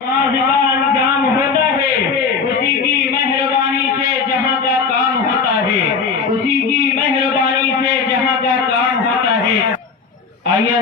आज का अंजाम होता है उसी की मेहरबानी से जहाँ का काम होता है, उसी की मेहरबानी से जहाँ का काम होता है। आइए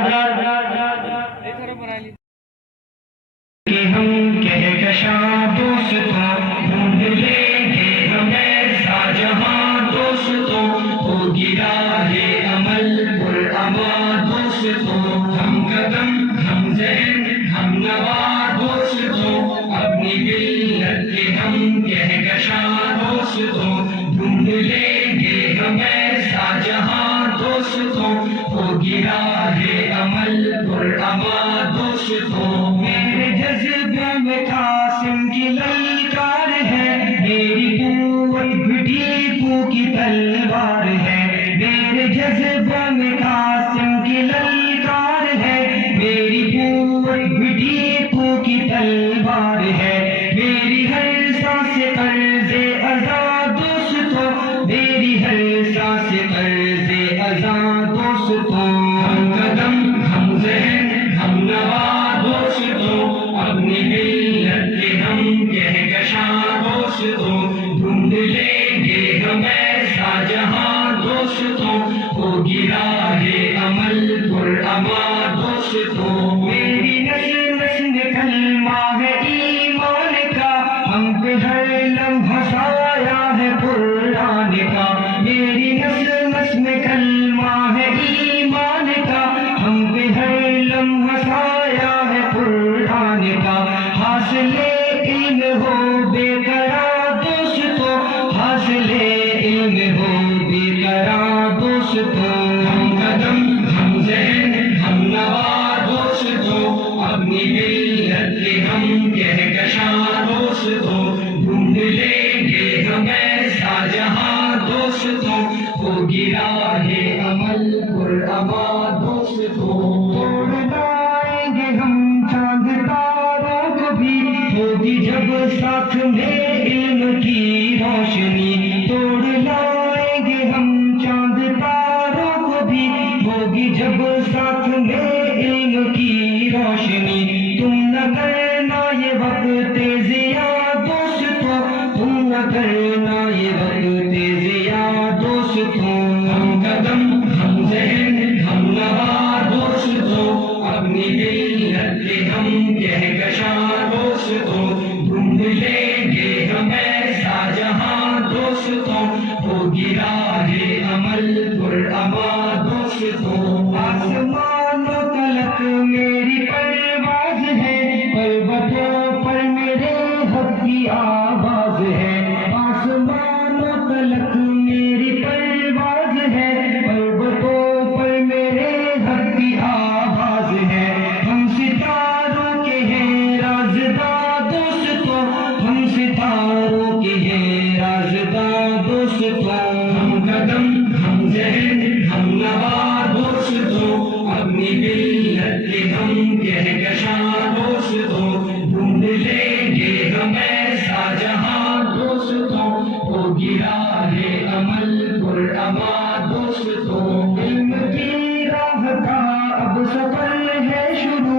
कि हम कहकशां दोस्तों ढूंढ लेंगे हमें शाहजहां दोस्तों, होगी राहे अमल पुरअमा दोस्तों, हम कदम हम ज़हन हम नवा दोस्तों, अपनी मिल्लत के हम कहकशां दोस्तों ढूंढ लेंगे हमें शाहजहां दोस्तों, होगी राहे अमल पुरअमा दोस्तों। मेरे जज्बे में कासिम की ललकार है, मेरी कुव्वत भी टीपू की तलवार है। मेरे जज्बे में कासिम की ललकार है, मेरी कुव्वत भी टीपू की तलवार है। मेरी हर सांस कर्ज़े आज़ाद दोस्तों, मेरी हर सांस कर्ज़े आज़ाद दोस्तों, हम कदम हम ज़हन हम नवा दोस्तों, अपनी मिल्लत के हम कहकशां दोस्तों ढूंढ लेंगे हमें शाहजहां दोस्तों, होगी राहे अमल पुरअमा दोस्तों। मेरी नस्ल नस्ल में कलमा है ईमान का, हम पे हर लम्हा साया है कुरान का। मेरी नस्ल नस्ल में कलमा है ईमान का, हम पे हर लम्हा साया है कुरान का। हासिले इल्म हो बेकरार दोस्तों, हासिले इल्म हो बेकरार दोस्तों, हम कदम हम ज़हन हम नवा दोस्तों, अपनी मिल्लत के हम कहकशां दोस्तों ढूंढ लेंगे हमें शाहजहां दोस्तों, होगी राहे अमल पुरअमा दोस्तों। तोड़ लाएंगे हम चांद तारों को भी, होगी जब साथ में इल्म की रोशनी। तोड़ लाएंगे हम चांद तारों को भी, होगी जब साथ में इल्म की रोशनी। तुम न करना ये वक्त ज़िया दोस्तों, तुम न करना ये वक्त ज़िया दोस्तों, हम कदम हम ज़हन हम नवा दोस्तों, अपनी मिल्लत के हम कहकशां दोस्तों ढूंढ लेंगे हमें शाहजहां दोस्तों, होगी राहे अमल पुरअमा दोस्तों। आसमानों तलक मेरी परवाज़ है, पर्वतों पर मेरे हक़ की आवाज़ है। आसमानों तलक मेरी परवाज़ है, पर्वतों पर मेरे हक़ की आवाज़ है। हम सितारों के हैं राज़दार दोस्तों, हम सितारों के हैं राज़दार दोस्तों, हम कदम हम ज़हन हम नवा दोस्तों, अपनी मिल्लत के हम कहकशां दोस्तों ढूंढ लेंगे हमें शाहजहां दोस्तों, होगी राहे अमल पुरअमा दोस्तों। इल्म की राह का अब सफर है शुरू,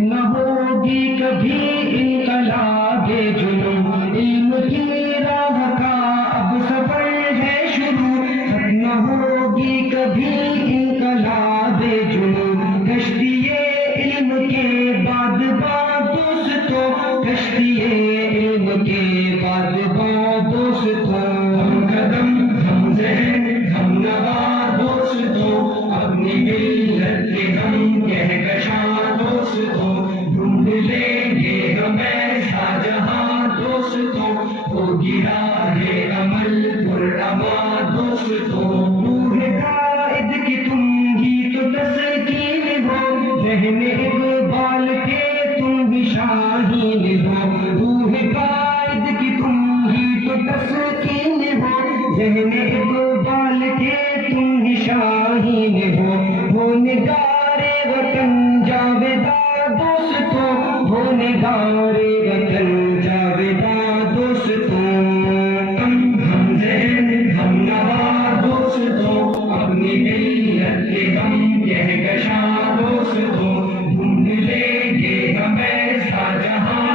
न होगी कभी इनकलाबे जुनून। इल्म की राह का अब सफर है शुरू, न होगी कभी इनकलाबे जुनून। कश्तिए इल्म के बाद दोस्तों, कश्तिए इल्म के बाद दोस्तों, हम कदम हम ज़हन हम नवा दोस्तों, अपनी मिल्लत के हम कहकशां दोस्तों ढूंढ लेंगे हमें शाहजहां दोस्तों, होगी राहे अमल पुरअमा दोस्तों। रूह कायद की तुम ही तो तस्कीन हो, ज़हन इक़बाल के तुम ही शाहीन हो। रूह कायद की तुम ही तो तस्कीन हो, ज़हन इक़बाल के तुम ही शाहीन हो निगारे वतन जावेदा दोस्तों, हो निगारे वतन जावेदा दोस्तों, हम ज़हन हम नवा दोस्तों, अपनी मिल्लत के हम कहकशां दोस्तों ढूंढ लेंगे हमें Shahjahan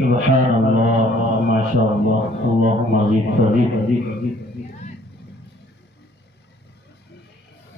Subhanallah, Masya Allah, Allahumma zid.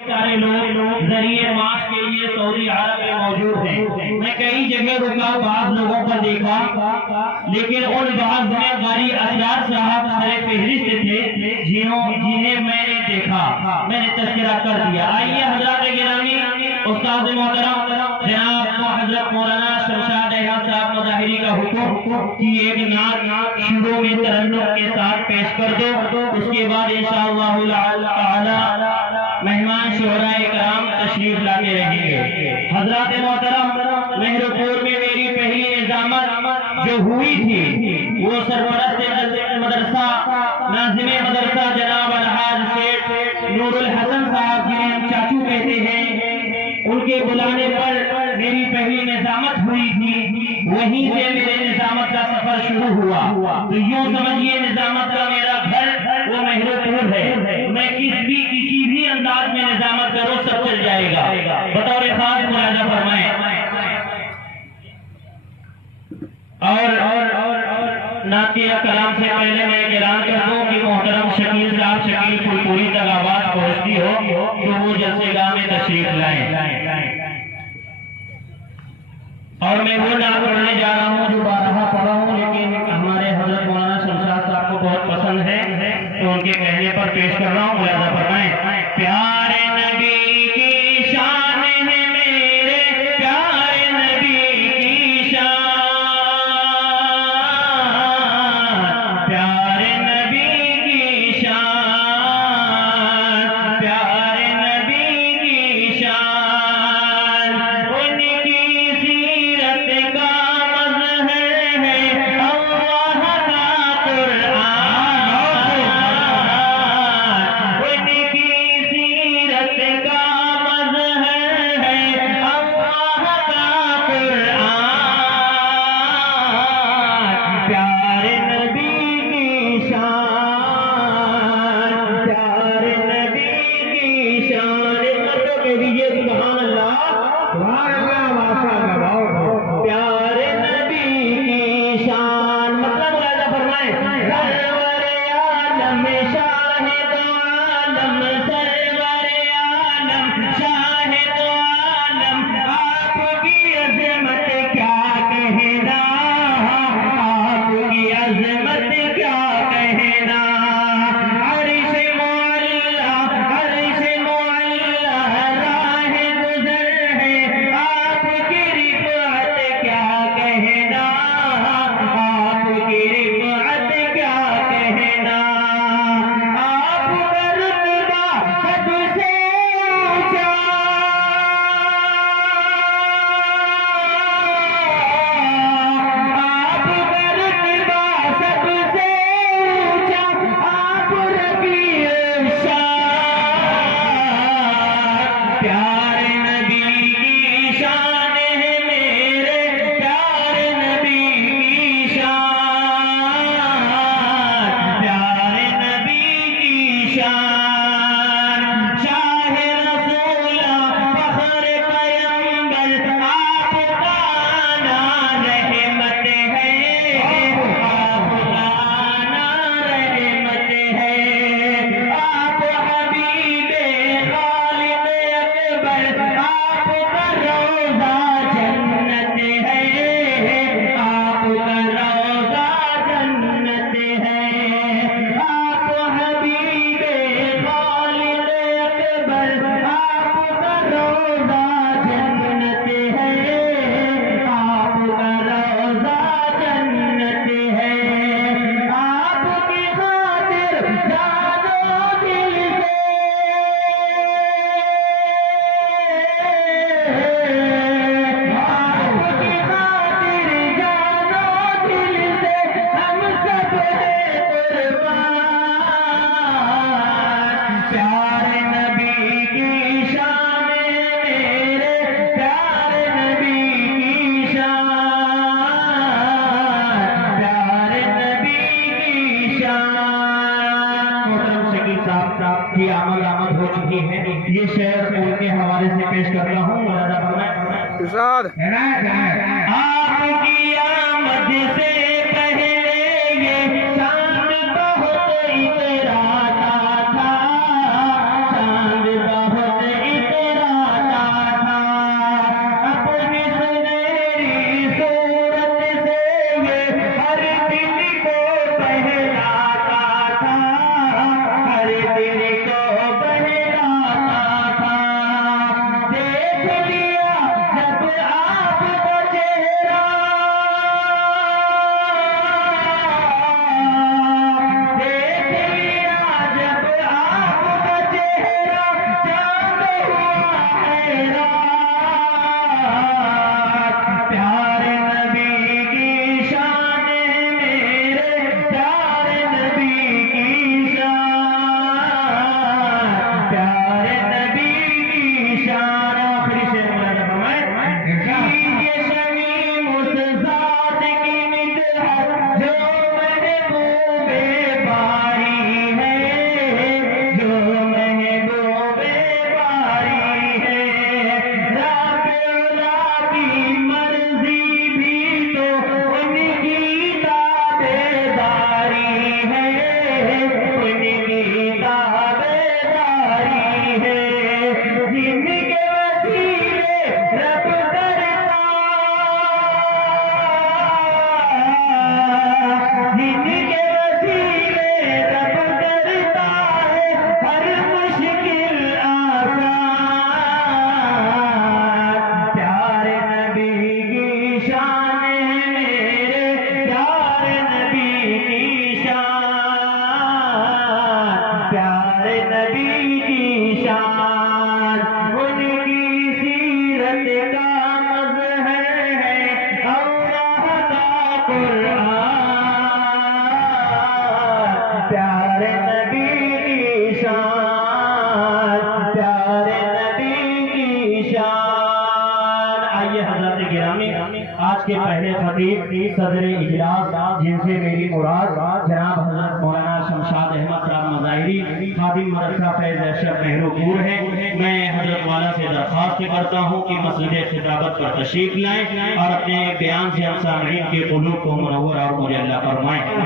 सारे लोग जरिए माश के लिए सऊदी अरब में मौजूद हैं। मैं कई जगह रुका, बाज लोगों को देखा, लेकिन उन बाज में गारी असरार साहब सारे फहरिस्त थे जिन्हें मैंने देखा, मैंने तस्करा कर दिया। आइए हजरत गिरामी उस्ताद मोहतरम जनाब हजरत मौलाना शमशाद अहमद साहब मज़ाहिरी का हुक्म कि एक नात शुरू में तरन्नुम के साथ पेश कर दो, उसके बाद इंशाअल्लाह ताला मेहमान शोहराए कराम तशरीफ लाते रहेंगे। हजरत मोहतरम मेहरपुर में मेरी पहली निजामत जो हुई थी वो सरपरस्त मदरसा नाज़िम मदरसा जनाब अलहाज सेठ नूरुल हसन साहब जिन्हें हम चाचू कहते हैं, उनके बुलाने पर मेरी पहली निजामत हुई थी। वहीं से मेरे निजामत का सफर शुरू हुआ। तो यूं समझिए निजामत का मेरा घर वो मेहरपुर है। मैं किसी भी अंदाज में निजामत करो सब चल जाएगा। बतौर खास मुलाजा फरमाएं। और नातिया कलाम से पहले मैं ऐलान कर दूं कि मोहतरम शकील साहब शकील फुलपुरी तक आवाज पहुंचती हो तो वो जलसेगाह में तशरीफ लाएं। और मैं वो नाम पढ़ने जा रहा हूँ जो बारहा पढ़ा हूँ, लेकिन हमारे हजरत मौलाना शमशाद साहब को बहुत पसंद है तो उनके कहने पर पेश कर रहा हूँ। मुलाजा फरमाएं। प्यारे नबी की शान है मेरे प्यारे नबी की शान, प्यारे नबी की शान, प्यारे नबी की शान। उनकी सीरत का मज़हर है बर्बाद हो चुकी है। ये शेर उनके हवाले से पेश करता हूँ। आपकी आमद से पहले ये चांद बहुत इतराता था, चांद बहुत इतराता था, अपनी सुनहरी सूरत से ये हर दिल को बहलाता था, हर दिल को बहलाता था। देख लिया जब आपका चेहरा, देख लिया जब आपका चेहरा, चांद हुआ हैरान। प्यारे नबी की शान मेरे, प्यारे नबी की शान, प्यारे नबी की शान। आखिरी शेर मौलाना फरमाए, ये शमी उस ज़ात की मिदहत जो महबूबे बारी है, जो महबूबे बारी है। राबिउला की मर्जी भी तो उनकी ताबेदारी है, उनकी ताबेदारी है। जिनके वसीले रब करता, जिनके वसीले रब करता है हर मुश्किल आसान। प्यारे नबी की शान मेरे, प्यारे नबी की शान, प्यारे नबी की शान। उनकी सीरत का मज़हर है अल्लाह का कुरान। प्यारे नबी की शान, प्यारे नबी की शान। आइए हज़रत गिरामी, आज के पहले खतीब सदर इजलास जिनसे मेरी मुराद जनाब हज़रत मौलाना शमशाद अहमद साहब मज़ाहिरी खादिम मदरसा फैज़ अशरफ मेहरुपुर है। मैं हज़रत वाला से दरख्वास्त करता हूँ कि मसजिद खिताबत पर तशरीफ लाएं और अपने बयान से हम सामईन के क़ुलूब को मुनव्वर और मुजल्ला फरमाएं।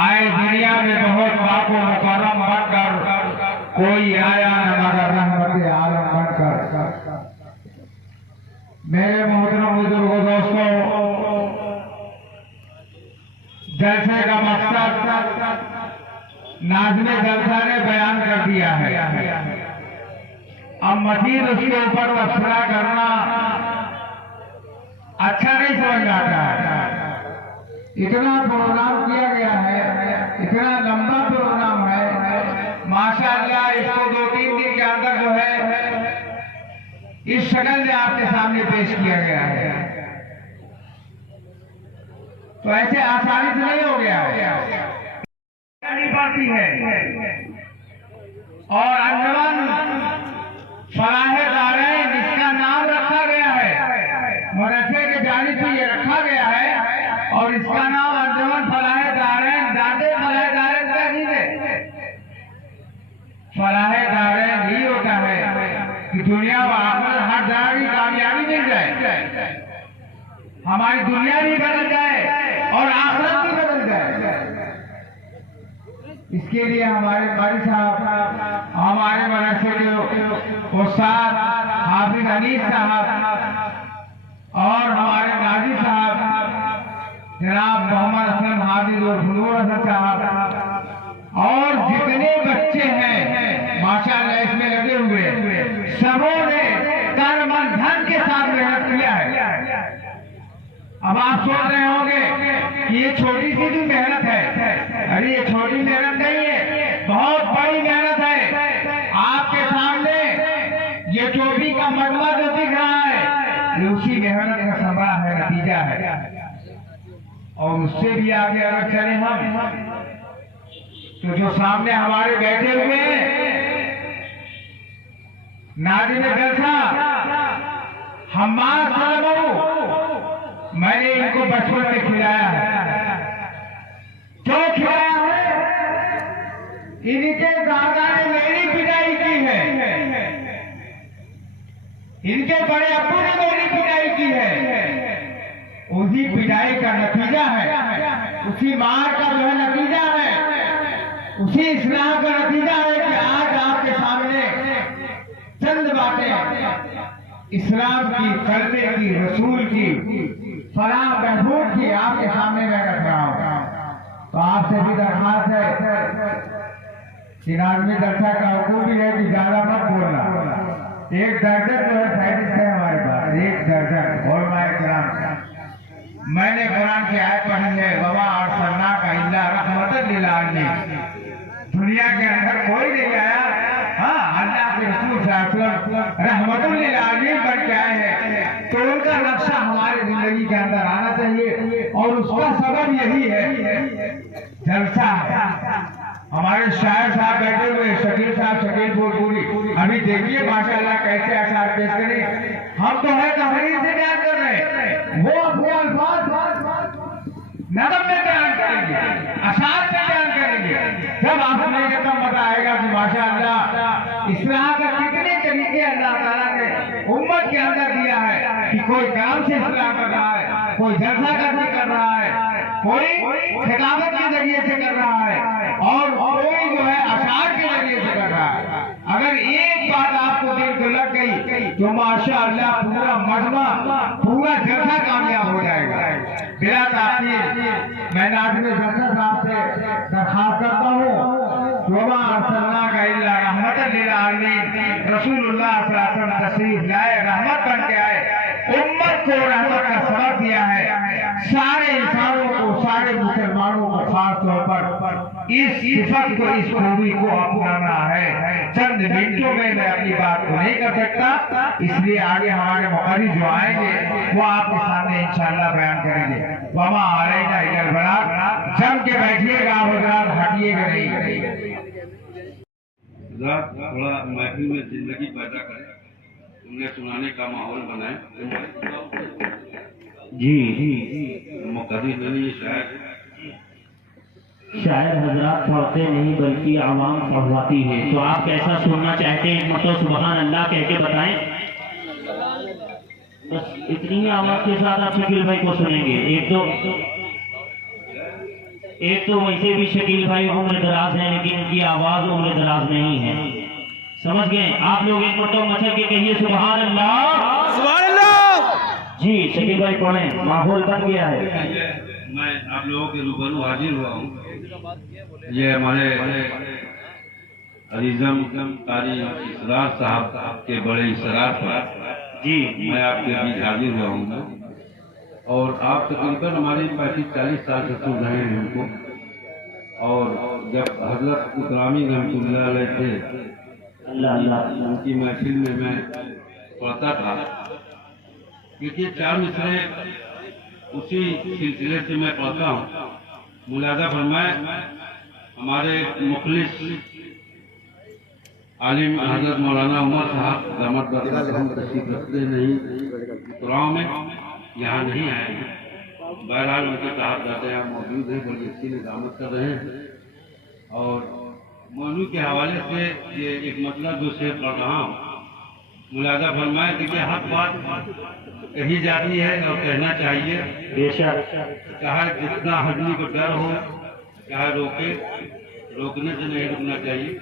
आए दुनिया में बहुत बाको मुकर्रम बनकर, कोई आया न मगर रहमत आलम बनकर। मेरे मोहतरम बुजुर्गों दोस्तों, जलसे का मकसद नाज़िम जलसा ने बयान कर दिया है। अब मजीद उसके ऊपर तबसरा करना अच्छा नहीं समझ आता है। इतना प्रोग्राम किया गया है, इतना लंबा प्रोग्राम है, माशाअल्लाह। इसको 2-3 दिन के अंदर जो है इस शक्ल में आपके सामने पेश किया गया है, तो ऐसे आसानी से नहीं हो गया नहीं पाती है। और अंजमन फलाहे दारैन जिसका नाम रखा गया है, मदरसे के जानिब से ये रखा गया है, और इसका नाम अंजुमन फलाहे दारैन, दादे फलाहे दारैन का नहीं है। फलाहे दारैन ही होता है कि दुनिया व आखिरत हर जगह की कामयाबी मिल जाए, हमारी दुनिया भी बदल जाए और आखिरत भी बदल जाए। इसके लिए हमारे कारी साहब, हमारे मदरसे के उस्ताद हाफिज अनीस साहब और हमारे गाजी साहब जनाब मोहम्मद हसन हाफिज और फुलूर हसन साहब और जितने बच्चे हैं माशाअल्लाह इसमें लगे हुए, सबों ने तन मन धन के साथ मेहनत किया है। अब आप सोच रहे होंगे कि ये छोटी सी भी मेहनत है। अरे ये छोटी मेहनत नहीं है, बहुत बड़ी मेहनत है। आप मजमा जो दिख रहा है ये उसी मेहनत का समरा है, नतीजा है। और उससे भी आगे अगर चले हम तो जो सामने हमारे बैठे हुए हैं नाज़िम जलसा हम्माद सलमऊ, मैंने इनको बचपन में खिलाया है। क्यों खिलाया है? इनके दादा ने मेरी पिटाई की है, इनके बड़े अब्बू ने मेरी पिटाई की है। उसी पिटाई का नतीजा है, उसी मार का जो है नतीजा है, उसी इस्लाम का नतीजा है कि आज आपके सामने चंद बातें इस्लाम की, कलमे की, रसूल की, फलाह महबूब की आपके सामने मैं रख रहा हूँ। तो आपसे भी दरखास्त है कि नाज़िम जलसा का हुक्म भी है कि ज्यादा मत बोलना। एक दर्जन जो है साइंटिस्ट है हमारे पास, एक दर्जन। और मैंने कुरान की आयत पढ़ी है, वमा अरसलनाका इल्ला रहमतन लिल आलमीन। दुनिया के अंदर कोई नहीं आया, हाँ अल्लाह के रसूल रहमतुल लिल आलमीन बन के आए हैं। तो उनका नक्शा हमारी जिंदगी के अंदर आना चाहिए और उसका सबब यही है जलसा। हमारे शायर साहब बैठे हुए, शकील साहब, शकील भोजपुरी, अभी देखिए माशाल्लाह कैसे अशार पेश करें। हम तो है तहरीर से बयान कर रहे हैं, वो अपने अल्फाज नज़म में बयान करेंगे, अशार से बयान करेंगे। जब आप सुनेंगे तब पता आएगा कि माशाल्लाह इस्लाम का कितने तरीके अल्लाह ताला ने उम्मत के अंदर दिया है कि कोई काम से इस्लाम कर रहा है, कोई जलसा करके कर रहा है, कोई खिताबत के जरिए से कर रहा है और कोई जो है अशार के जरिए से कर रहा है। अगर एक बात आपको दिल को लग गई तो माशाअल्लाह पूरा मजमा, पूरा जलसा कामयाब हो जाएगा। बिला ताक़ीद मैं नाज़िम जलसा साहब से दरखास्त करता हूँ, वमा अरसलनाका इल्ला रहमतन लिल आलमीन, रसूलुल्लाह सल्लल्लाहु अलैहि वसल्लम तशरीफ लाए, रहमत बन के आए, उम्मत को रहमत का सबक दिया है। सारे इंसानों को, सारे मुसलमानों को खास तौर पर इस सिफत को, इस खूबी को अपनाना है। चंद मिनटों में मैं अपनी बात को नहीं कर सकता, इसलिए आगे हमारे मुक़र्री जो आएंगे वो आपके सामने इंशाअल्लाह बयान करेंगे। वमा अलैना इल्लल बलाग। जम के बैठिएगा हजरात, हटिएगा नहीं। थोड़ा महफिल में जिंदगी पैदा करें, उन्हें सुनाने का माहौल बनाए। जी मुक़र्री नहीं, शायर हजरात पढ़ते नहीं बल्कि आवाम पढ़वाती है। तो आप कैसा सुनना चाहते हैं, मतलब सुबहान अल्लाह कह के बताएं। बस इतनी ही आवाज के साथ आप शकील भाई को सुनेंगे। एक तो वैसे भी शकील भाई उम्र दराज है, लेकिन इनकी आवाज उम्र दराज नहीं है। समझ गए आप लोग? एक मतलब मचल के कहिए सुबहान अल्लाह, सुबहान अल्लाह। जी शकील भाई पढ़ें, माहौल बन गया है। मैं आप लोगों के रूबरू हाजिर हुआ हूँ। ये हमारे अजीज़म कारी इसरार साहब के बड़े इसरार पर जी मैं आपके बीच हाजिर हुआ हूँ। और आप तकरीबन हमारी 35-40 साल से सुन रहे हैं हमको। और जब हजरत इकरामी रहमतुल्लाह अलैह थे, उनकी महफिल में मैं पढ़ता था, क्योंकि 4 मिसरे उसी सिलसिले से मैं पढ़ता हूँ। मुलादा फरमाए हमारे मुखलिस आलिम हजरत मौलाना उमर साहब दामद बरकातहू तशरीफ रखते नहीं कुरान में, यहाँ नहीं आए हैं। बहरहाल उनके साहब जाते हैं मौजूद हैं, बड़ी अच्छी निजामत कर रहे हैं। और मौलवी के हवाले से ये एक मतलब जो शेर पढ़ रहा हूँ, मुलादा फरमाए। देखिए हर बात कही जाती है और कहना चाहिए, बेशक, चाहे जितना हजमी को डर हो, चाहे रोकने से नहीं रुकना चाहिए।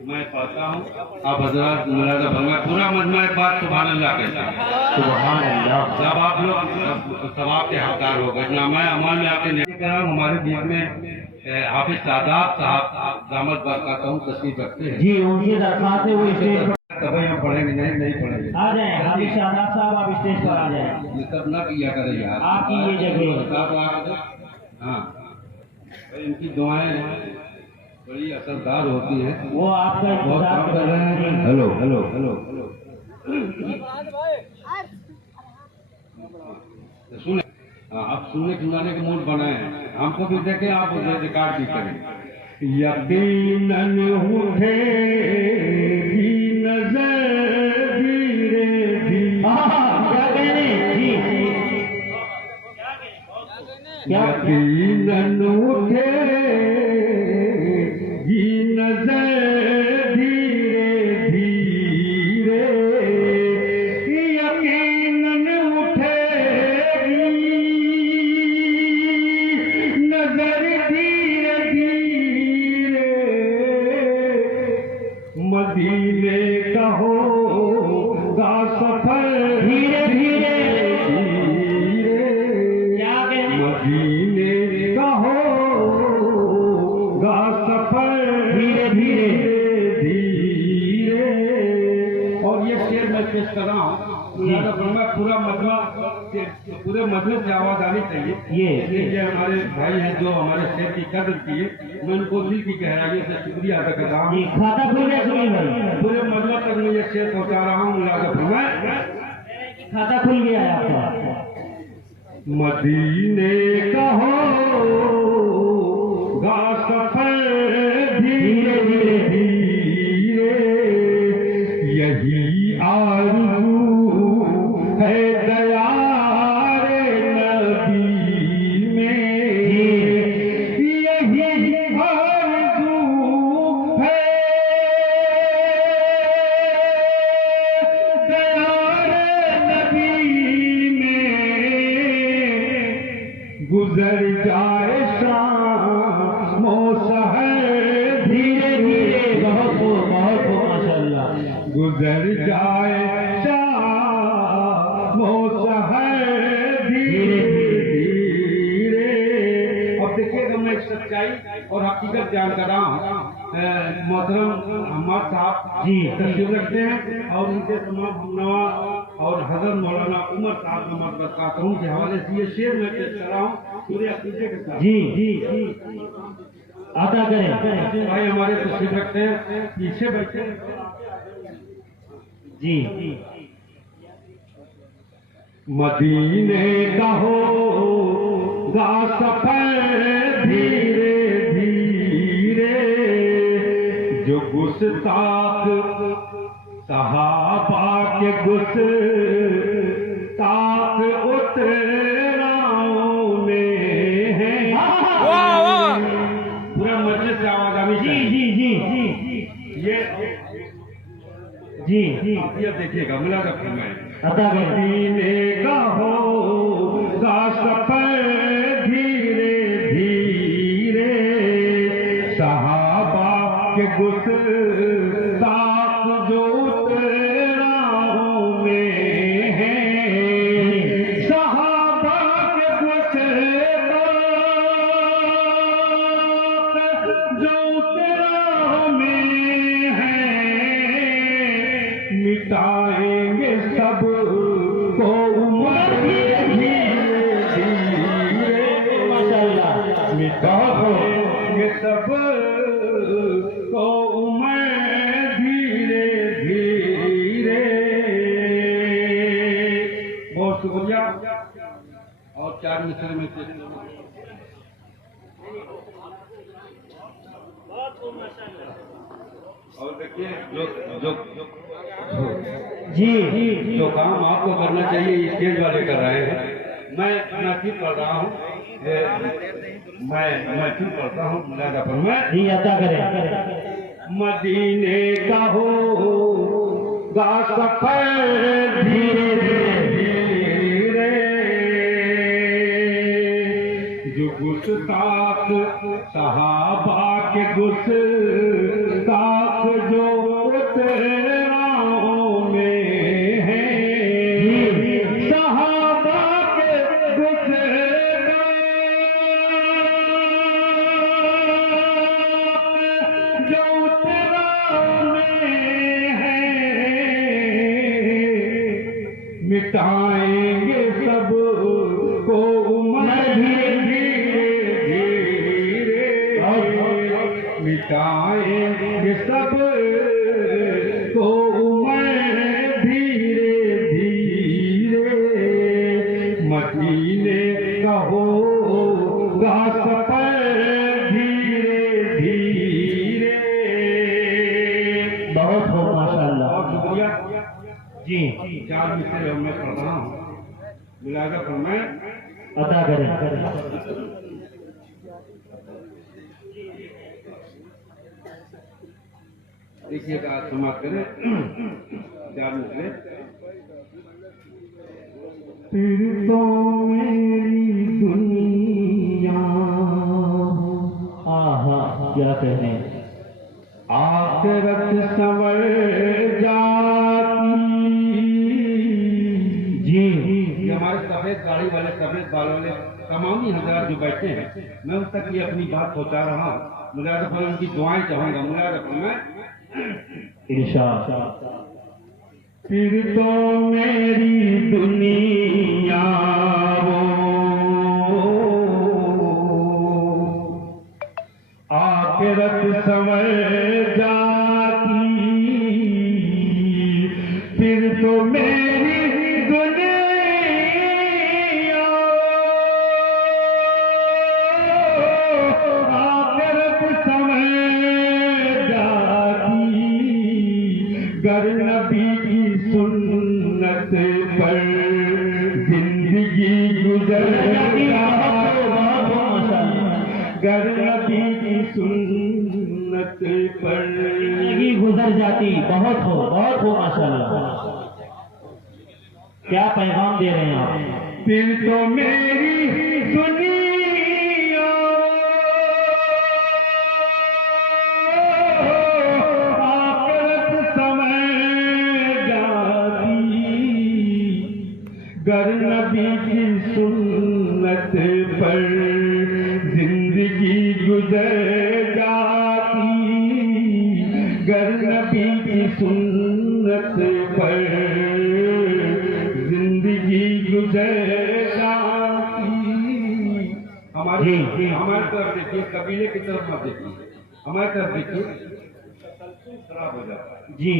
मैं पाता हूँ आप हजरात मुलादा फरमाए, पूरा मजमा एक बात सुभान अल्लाह कहता है। सुभान अल्लाह। जब आप लोग सवाब के हकदार हो गए। नामा अमल में आपके निकराम हमारे बीच में हाफिज सादात साहब दामद बरकातहू तशरीफ रखते हैं। जी उनकी दरखास्त है, वो स्टेज तभी हम पढ़ेंगे, नहीं पढ़ेंगे। आ जाए हाफिज सादात साहब, आप स्टेज पर आ जाए। ये सब न किया करें यार, आपकी ये जगह। हाँ इनकी दुआएं बड़ी असरदार होती हैं। वो आपका बहुत काम कर रहे हैं। हेलो हेलो हेलो हेलो सुने, आप सुनने सुनाने के मूड बनाए हैं, हमको भी देखें, आप रिकॉर्ड भी करें। यकीनन उठेगी नजर धीरे धीरे, क्या कह रहे हैं जी? यकीनन उठेगी नजर धीरे धीरे, यकीनन उठेगी नजर धीरे धीरे, मदीने का होगा सफर धीरे धीरे धीरे, क्या कह रहे हैं? मदीने का होगा सफर धीरे धीरे धीरे। और ये शेर मैं पेश कर रहा हूँ, पूरा मजमा, पूरे मजमे से आवाज आनी चाहिए। ये हमारे भाई हैं जो हमारे शेर की कदर किए, मैं उनको दिल की गहराइयों से शुक्रिया अदा कर रहा हूँ। जी, खाता खुल गया सुनील भाई, पूरे मजमा तक मैं ये शेर पहुँचा रहा हूँ। मुलाज़ा फरमाएं, खाता खुल गया है आपका। मदीने का होगा सफर धीरे धीरे धीरे, यही आरज़ू है दयारे नबी में, यही आरज़ू है दयारे नबी में, गुजर जाए शाम सहर धीरे धीरे, बहुत खूब माशाल्लाह। गुजर जाए शाम सहर धीरे धीरे। अब देखिएगा, मैं एक सच्चाई और हकीकत जान कर रहा हूँ। मोहतरम हमाद साहब जी तशरीफ रखते हैं और उनके तमाम हमनवा और हजरत मौलाना उमर साहब नमत बरकातहू के हवाले से ये शेर मैं पेश कर रहा हूँ पूरे अकीदे के साथ। जी अता करें। भाई हमारे तशरीफ रखते हैं, पीछे बैठे जी। मदीने का होगा सफर धीरे धीरे, जो गुस्ताख सहाबा के गुस्ताख उतराओं में है। पूरा मस्जिद से आवाज आनी जी चाहिए। जी जी जी जी ये देखिएगा, मुलाज़ा फरमाएं, अता करें। मदीने का होगा सफर धीरे धीरे, सहाबा के गुस्ताख जो उतराओं में है, सहाबा के गुस्ताख जो उतराओं में है, मिटाएंगे सब को उमर धीरे धीरे, माशाल्लाह। मिटाएंगे सब को उमर धीरे धीरे। बहुत शुक्रिया। और 4 मिसरे में से और देखिए जो जी जो काम आपको करना चाहिए स्टेज वाले कर रहे हैं। मैं चुप कर रहा हूँ, मैं चुप करता हूँ। मुलाज़ा फरमाएं, जी अता करें। मदीने का होगा सफर धीरे धीरे, जो गुस्ताख सहाबा के गुस्ताख जो उतराओं में है, सहाबा के गुस्ताख जो उतराओं में है, मिटाएंगे सब को उमर धीरे धीरे, मिटाएंगे सब को उमर धीरे जी 4 मिसरे मैं पढ़ रहा हूँ, मिलाकर फरमाएं। अदा करें। देखिएगा, आज समाप्त करें 4 मिसरे। फिर तो मेरी दुनिया आहा क्या कहने, आखिरत संवर जाती। जी ये हमारे सफेद दाढ़ी वाले, सफेद बाल वाले तमामी हजरात जो बैठे हैं, मैं उन तक ये अपनी बात पहुंचा रहा हूँ। मुलाज़ा फरमाएं, उनकी दुआएं चाहूंगा। मुलाज़ा फरमाएं। इरशाद। फिर तो मेरी दुनिया वो आखिरत संवर जाती। फिर तो मेरी दुनिया आखिरत संवर जाती। गर नबी की सुन्नत पर जिंदगी गुजर गर नबी की सुन्नत पर जिंदगी गुजर जाती। बहुत हो माशाल्लाह। क्या पैगाम दे रहे हैं आप। फिर तो मेरी दुनिया आखिरत समय जाती। गर नबी की सुन्नत पर जिंदगी गुजर जाती। गर नबी की सुन्नत पर जिंदगी गुजर जाती। हमारी तरफ देखिए, कबीले की तरफ मत देखिए, हमारी तरफ देखिए, खराब हो जाता है। जी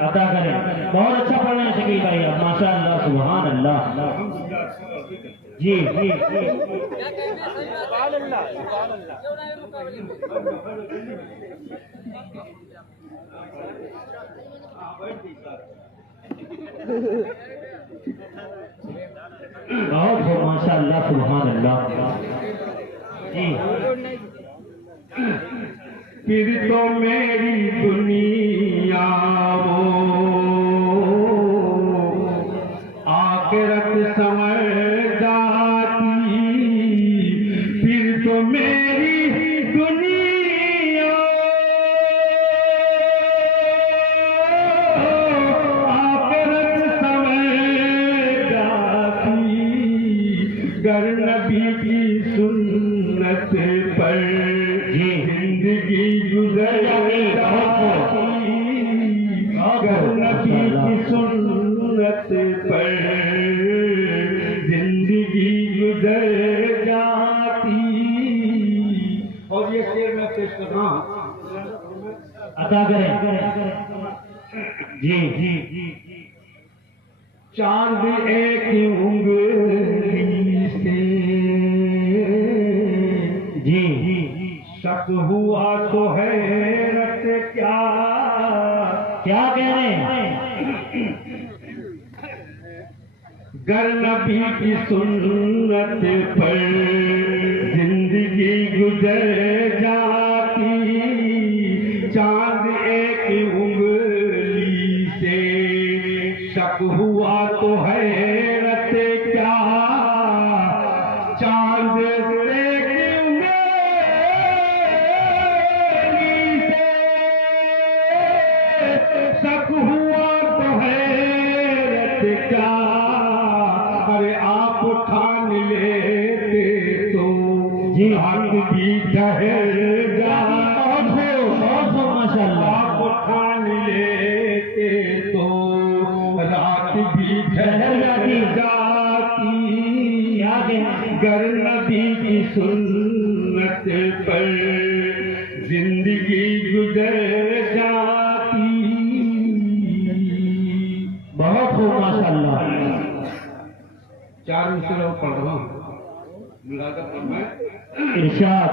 अदा करें। बहुत अच्छा पढ़ रहे हैं शकील भाई आप, माशाअल्लाह सुभान अल्लाह। जी बहुत हो माशाअल्लाह सुभान अल्लाह। जी फिर तो मेरी दुनिया वो आखिरत संवर जाती। फिर तो मेरी दुनिया आखिरत संवर जाती। गर नबी की सुन्नत पर जिंदगी गुजर जाती। गर नबी की सुन्नत पर जिंदगी गुजर जाती। और ये शेर मैं पेश कर रहा हूँ। अदा करें। जी चांद एक उंगली से जी शक हुआ तो हैरत क्या। क्या कह रहे हैं। गर नबी की सुन्नत पर जिंदगी गुजर जाती। चांद एक उंगली से शक हुआ तो हैरत क्या। चांद एक उंगली से शक हुआ तो हैरत क्या। अरे आप ठान लेते तो जी रात भी ठहर जाती। बहुत हो माशाअल्लाह। आप ठान लेते तो रात भी ठहर जाती। क्या कहें। गर नबी की सुन्नत पर जिंदगी गुजर जाती। बहुत हो माशाअल्लाह। 4 मिसरे और पढ़ रहा हूँ। मुलाज़ा फरमाएं। इरशाद।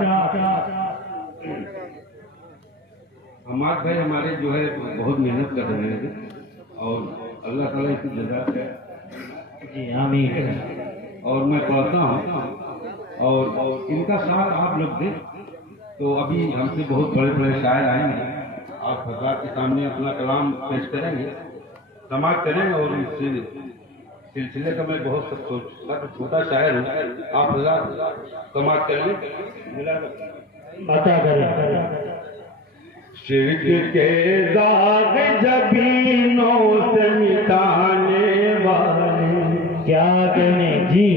हमारे भाई हमारे जो है बहुत मेहनत कर रहे हैं और अल्लाह ताला इसकी जज़ा है। जी आमीन। और मैं पढ़ता हूँ और इनका साथ आप लोग दें। तो अभी हमसे बहुत बड़े बड़े शायर आएंगे, आप सरकार के सामने अपना कलाम पेश करेंगे, समाप्त करेंगे। और इस सिलसिले का मैं बहुत छोटा शायर हूँ, आप हजार समाप्त कर लें। अता करें। शिर्क के दाग जबीनों से मिटाने वाले, क्या कहने जी।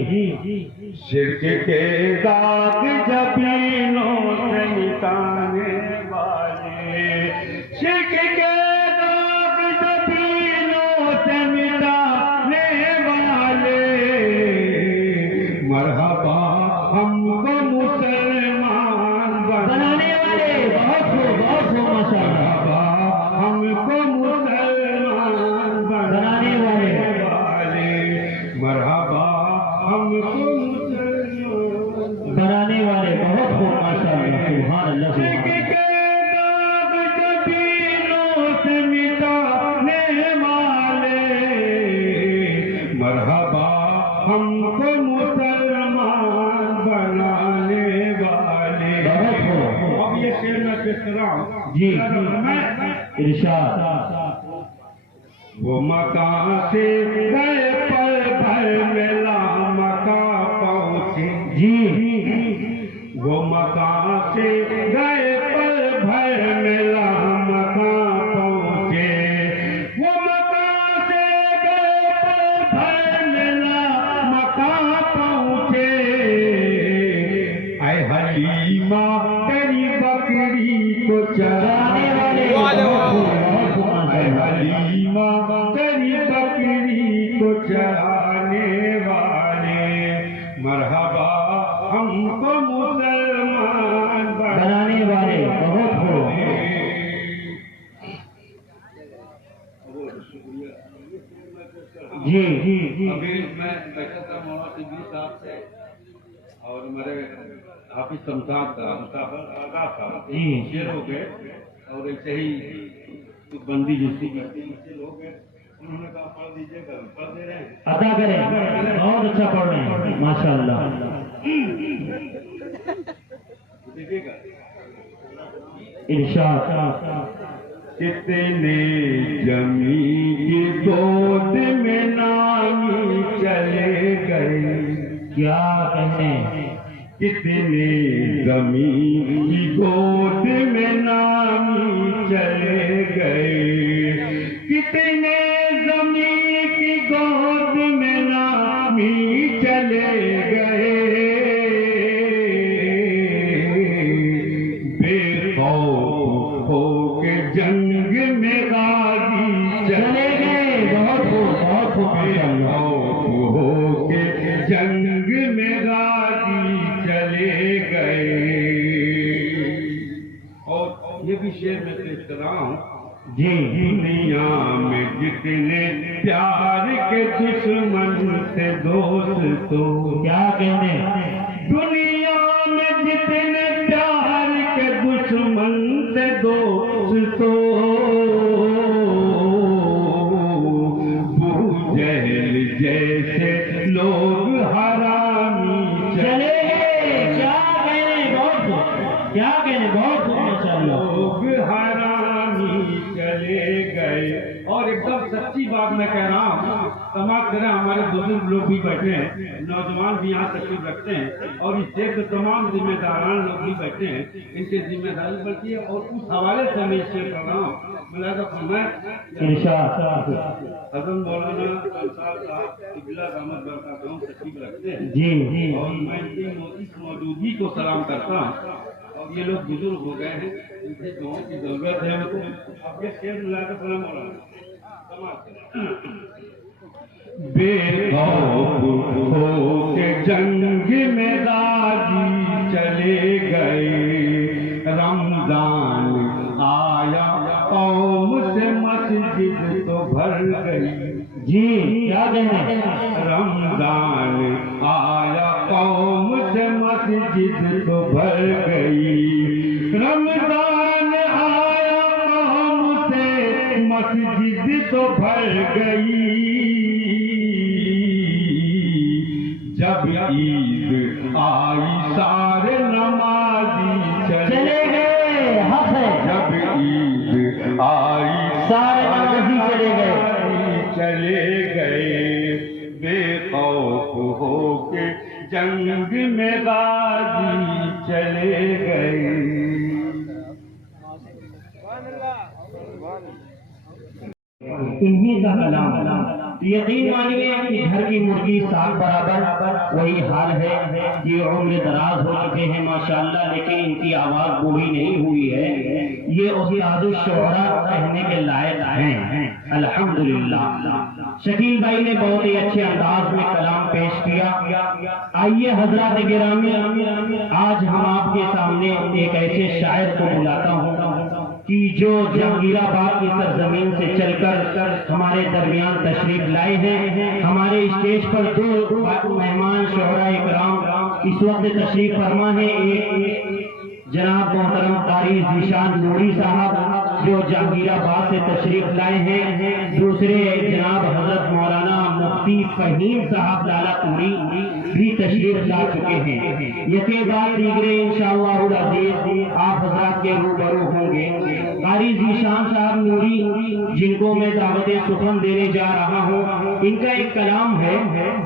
शिर्क के दाग जबीनों से मिटाने वाले, शिर्क के दाग जबीनों से मिटाने वाले, मरहबा हमको मुसलमान बनाने वाले। बहुत हो माशाअल्लाह। हमको मुसलमान बनाने वाले, मरहबा हमको मुसलमान बनाने वाले। बहुत हो माशाअल्लाह। सुभान अल्लाह सुभान अल्लाह। जबीनों से मिटाने वाले, मरहबा हमको मुसलमान बनाने वाले। अब ये शेर मैं पेश कर रहा हूँ जी इरशाद। वो मकान से गए पल भर में लामका पहुँचे जी। वो मकान से गए पल भर में लामका पहुँचे, वो मकान से गए पल भर में लामका पहुँचे, ऐ हलीमा तेरी बकरी को चराने वाले, ऐ हलीमा तेरी बकरी को चराने वाले, मरहबा हमको मुसलमान बनाने वाले। बहुत हो। जी अभी मैं बैठा था मौलाना सिद्दीकी साहब से और मेरे हाफिज शमशाद था, मुसाफिर आगा था, जी। शेर हो गए और ऐसे ही कुछ बंदी जिसकी शेर हो गए, उन्होंने कहा पढ़ दीजिएगा, पढ़ दे रहे हैं। अता करें। बहुत अच्छा पढ़ रहे हैं माशाअल्लाह। देखिएगा इरशाद। कितने जमी की गोद में नामी चले गए, क्या कहने। कितने जमीन की गोद में नामी चले गए, कितने जमीन की गोद में नामी चले गए, बेखौफ हो के जंग में गाजी चले गए। बहुत हो बेखौफ हो के जंग में गाजी चले गए। और ये भी शेर में पेश कर रहा हूँ। जी दुनिया में जितने प्यार के दुश्मन थे दोस्तों, क्या कहने। दुनिया में जितने प्यार के दुश्मन थे दोस्तों, बू जहल जैसे लोग हरामी चले गए। क्या कहने। बहुत हो। क्या कहने। बहुत हो माशाअल्लाह। लोग हरामी चले गए। और एकदम सच्ची बात मैं कह रहा हूँ, तमाम तरह हमारे बुजुर्ग लोग भी बैठे हैं, नौजवान भी यहाँ तशरीफ रखते हैं, और इस देश के तमाम जिम्मेदारान लोग भी बैठे हैं, इनकी जिम्मेदारी बढ़ती है। और उस हवाले से मैं शेयर कर रहा हूँ। इरशाद। हजम मौलाना साहब इबला रहमत बरकातहू तशरीफ रखते हैं जी और मैं इनकी इस मौजूदगी को सलाम करता हूँ। और ये लोग बुजुर्ग हो गए हैं, इनसे दुआओं की जरूरत है हमको। अब ये शेर मिलाकर सलाम मौलाना बेखौफ हो के जंग में गाजी चले गए, रमजान आया कौम से मस्जिद तो भर गई। जी क्या कहने। रमजान आया कौम से मस्जिद तो भर गई, रमजान आया कौम से मस्जिद जिद तो भर गई जब ईद आई सारे नमाजी चले गए। हक है, जब ईद आई सारे नमाजी चले गए बेखौफ होके जंग में गाजी चले गए। इन्हीं का कलाम यकीन मानिए कि घर की मुर्गी साल बराबर वही हाल है। ये उम्र दराज हो चुके हैं माशाल्लाह, लेकिन इनकी आवाज बूढ़ी नहीं हुई है। ये उस्तादुल शोहरा कहने के लायक हैं अल्हम्दुलिल्लाह। शकील भाई ने बहुत ही अच्छे अंदाज में कलाम पेश किया। आइए हजरत गिरामी, आज हम आपके सामने एक ऐसे शायर को बुलाता हूँ कि जो जहांगीराबाद की सरजमीन से चलकर हमारे दरमियान तशरीफ लाए हैं। हमारे स्टेज पर दो मेहमान शोहरा इकराम इस वक्त तशरीफ फरमा है। एक जनाब मोहतरम कारी ज़ीशान नूरी साहब जो जहांगीराबाद से तशरीफ लाए हैं। दूसरे जनाब हजरत मौलाना मुफ्ती फहीम साहब लाला तुरी भी तशरीफ ला चुके हैं। यके बाद दीगरे इंशाअल्लाह अज़ीज़ आप हजरात के रूबरू होंगे। कारी ज़ीशान साहब नूरी जिनको मैं दावत सुखन देने जा रहा हूँ, इनका एक कलाम है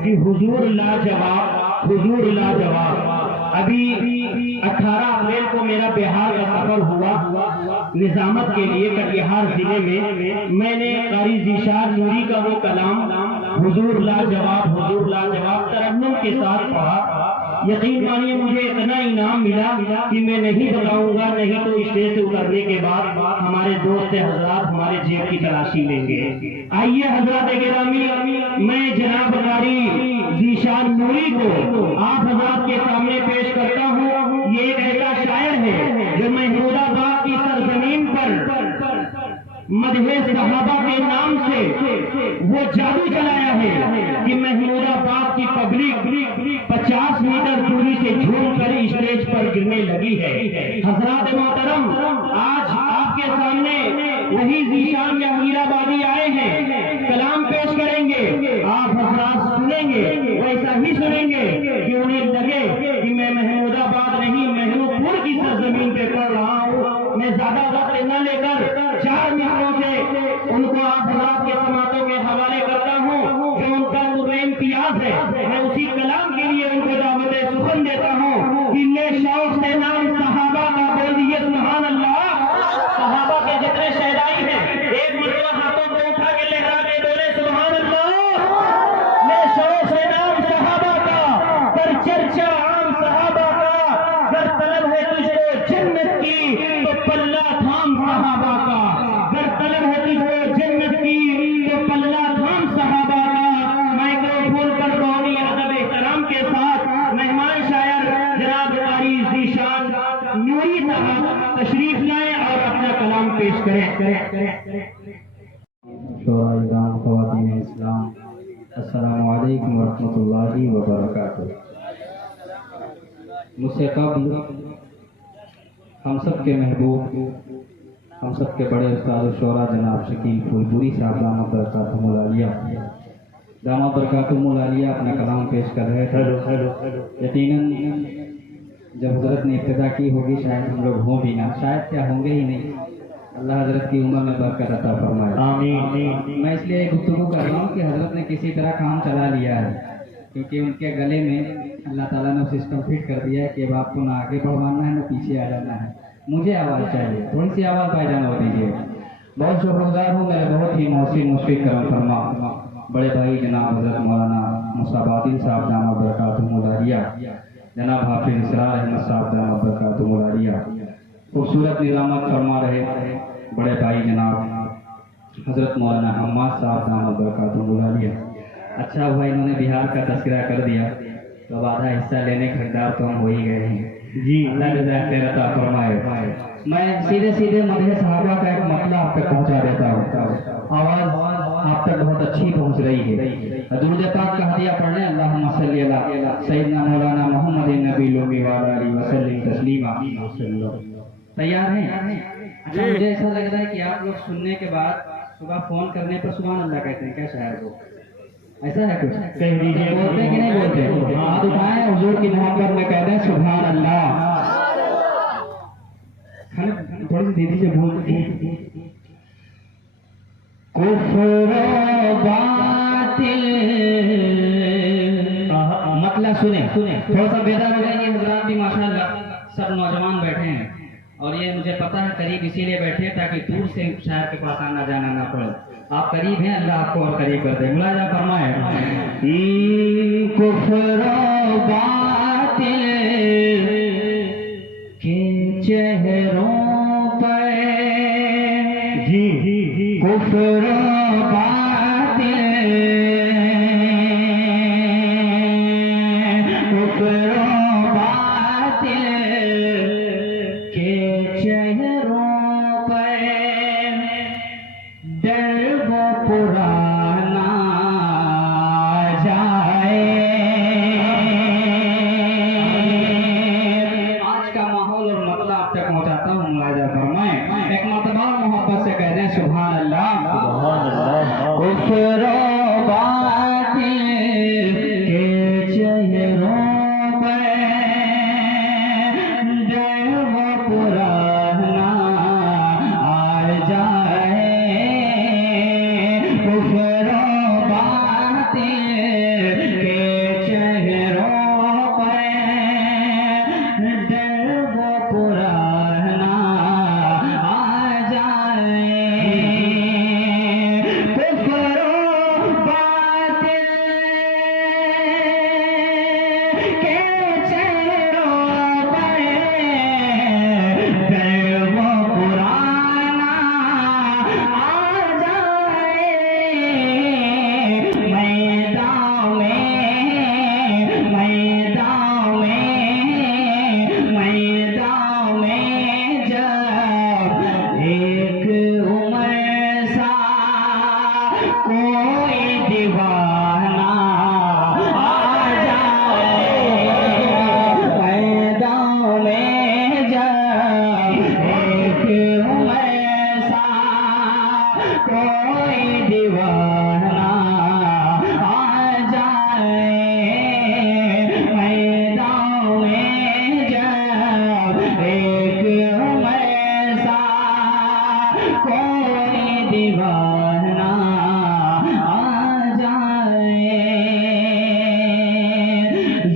कि हुजूर लाजवाब, हुजूर लाजवाब। अभी 18 अप्रैल को मेरा बिहार का सफर हुआ निजामत के लिए कटिहार जिले में। मैंने कारी ज़ीशान नूरी का वो कलाम हुजूर लाजवाब, हुजूर लाजवाब तरन्नुम के साथ पढ़ा। यकीन मानिए मुझे इतना इनाम मिला कि मैं नहीं बताऊंगा, नहीं तो स्टेज से उतरने के बाद हमारे दोस्त हजरात हमारे जेब की तलाशी लेंगे। आइए हजरात गिरामी, मैं जनाब कारी ज़ीशान नूरी को आप हजरात के सामने पेश करता हूँ। ये एक ऐसा शायर है जो महमूदाबाद की सरजमीन पर मदहे सहाबा के नाम से वो जादू चलाया है कि महमूदाबाद की पब्लिक 50 मीटर दूरी से झूम कर स्टेज पर गिरने लगी है। हजरात मोहतरम, आज आपके सामने वही ज़ीशान जहांगीराबादी आए हैं, कलाम पेश करेंगे। आप हजरात सुनेंगे, वैसा ही सुनेंगे कि उन्हें लगे कि मैं महमूदाबाद नहीं महमूदपुर की सरजमीन पे पढ़ रहा हूँ। मैं ज्यादा वक्त न लेकर 4 मिनटों से उनको आप हजरात के समातों के हवाले करता हूँ जो उनका इम्तियाज है। मैं उसी कलाम के लिए उनको दावत सुखन देता हूँ। इन्ने शौक से नाम सहाबा का बोल दिए सुभान अल्लाह। सहाबा के जितने शहदाई हैं एक मरतबा हाथों को उठा के लहरा के बोले सुभान अल्लाह। मैं शौक से नाम सहाबा का पर चर्चा आम सहाबा का, अगर तलब है तुझको जन्नत की तो पल्ला थाम सहाबा का, अगर तलब है तुझको जन्नत की तो पल्ला थाम सहाबा का। माइक्रोफोन पर बहुत अदब एहतराम के साथ मेहमान शायर जनाब कारी ज़ीशान नूरी साहब तशरीफ लाए और अपना कलाम पेश करें। ख़वातीन इस्लाम, अस्सलामु अलैकुम वरहमतुल्लाहि वबरकातुहू। मुझसे कब्ल हम सब के महबूब, हम सब के बड़े उस्ताद शोरा जनाब शकील फूलपुरी साहब दामद बरकातुहुमुल आलिया अपना कलाम पेश कर रहे थे। यकीनन जब हजरत ने इब्तिदा की होगी शायद हम लोग हों भी ना, शायद क्या होंगे ही नहीं। अल्लाह हजरत की उम्र में बरकत अता फरमाए, आमीन। मैं इसलिए गुफ्तगू कर रहा हूँ कि हजरत ने किसी तरह काम चला लिया है, क्योंकि उनके गले में अल्लाह ताला ने सिस्टम फिट कर दिया है कि अब आपको ना आगे बढ़वाना है ना पीछे आ जाना है। मुझे आवाज़ चाहिए, थोड़ी सी आवाज़ भाईजान हो दीजिए। बहुत शुक्रगुजार हूँ मेरे बहुत ही मोहसिन मुशफिक करम फरमा बड़े भाई जनाब हजरत मौलाना मुसाबादिल साहब दामद बरकातुहुमुल आलिया, जनाब हाफिज इसरार अहमद साहब दामद बरकातुहुमुल आलिया खूबसूरत निज़ामत फरमा रहे बड़े भाई जनाब हजरत मौलाना हम्माद साहब दामद बरकातुहुमुल आलिया। अच्छा हुआ इन्होंने बिहार का तस्करा कर दिया, तो अब आधा हिस्सा लेने के हकदार तो हम हो ही गए हैं जी। अल्लाह रज़ा अता फरमाए। मैं सीधे सीधे मदह सहाबा का एक मतलब आप तक पहुँचा देता हूँ। आवाज़ आप तक बहुत अच्छी पहुँच रही है। दुरूद पाक का हदिया पढ़ने अल्लाहुम्मा सल्ली अला सय्यिदना मौलाना मुहम्मदिन नबी लोमी व आलिहि वसल्लम तस्लीमा। तैयार हैं? अच्छा, मुझे ऐसा लग रहा है कि आप लोग सुनने के बाद सुबह फोन करने पर सुभान अल्लाह कहते हैं क्या शायर वो? ऐसा है कुछ? कह दीजिए। बोलते हैं कि नहीं बोलते? हाथ उठाएं हुजूर की मोहब्बत में कहते हैं सुभान अल्लाह। खाना थोड़ी सी दे दीजिए भूल। कुफ्र बातिल, मतलब सुने थोड़ा सा बेदार हो जाइए हजरात भी माशाअल्लाह, सब नौजवान बैठे हैं और ये मुझे पता है करीब इसीलिए बैठे हैं ताकि दूर से शायर के पास आना जाना ना पड़े। आप करीब हैं, अल्लाह आपको और करीब कर दे। मुलाजा फरमाए कुफ्र बातिल के चेहरों पर कुफ्र बातिल, कुफ्र बातिल के चेहरों पर डर वो पुराना जाए। आज का माहौल और मतलब आप तक पहुंचाता हूँ, मुलाजा फरमाए। एक मरतबा मोहब्बत से कह दें सुभान अल्लाह। कुफ्र बातिल के चेहरों पर डर वो पुराना आ जाए। कुफ्र बातिल के चेहरों पर डर वो पुराना आ जाए। कुफ्र बातिल के चेहरों पर डर वो पुराना आ जाए। मैदान में जब एक उमर सा कोई दीवाना आ जाए। मैदान में जब एक उमर सा कोई दीवाना आ जाए। मैदान में जब एक उमर सा कोई दीवाना आ जाए।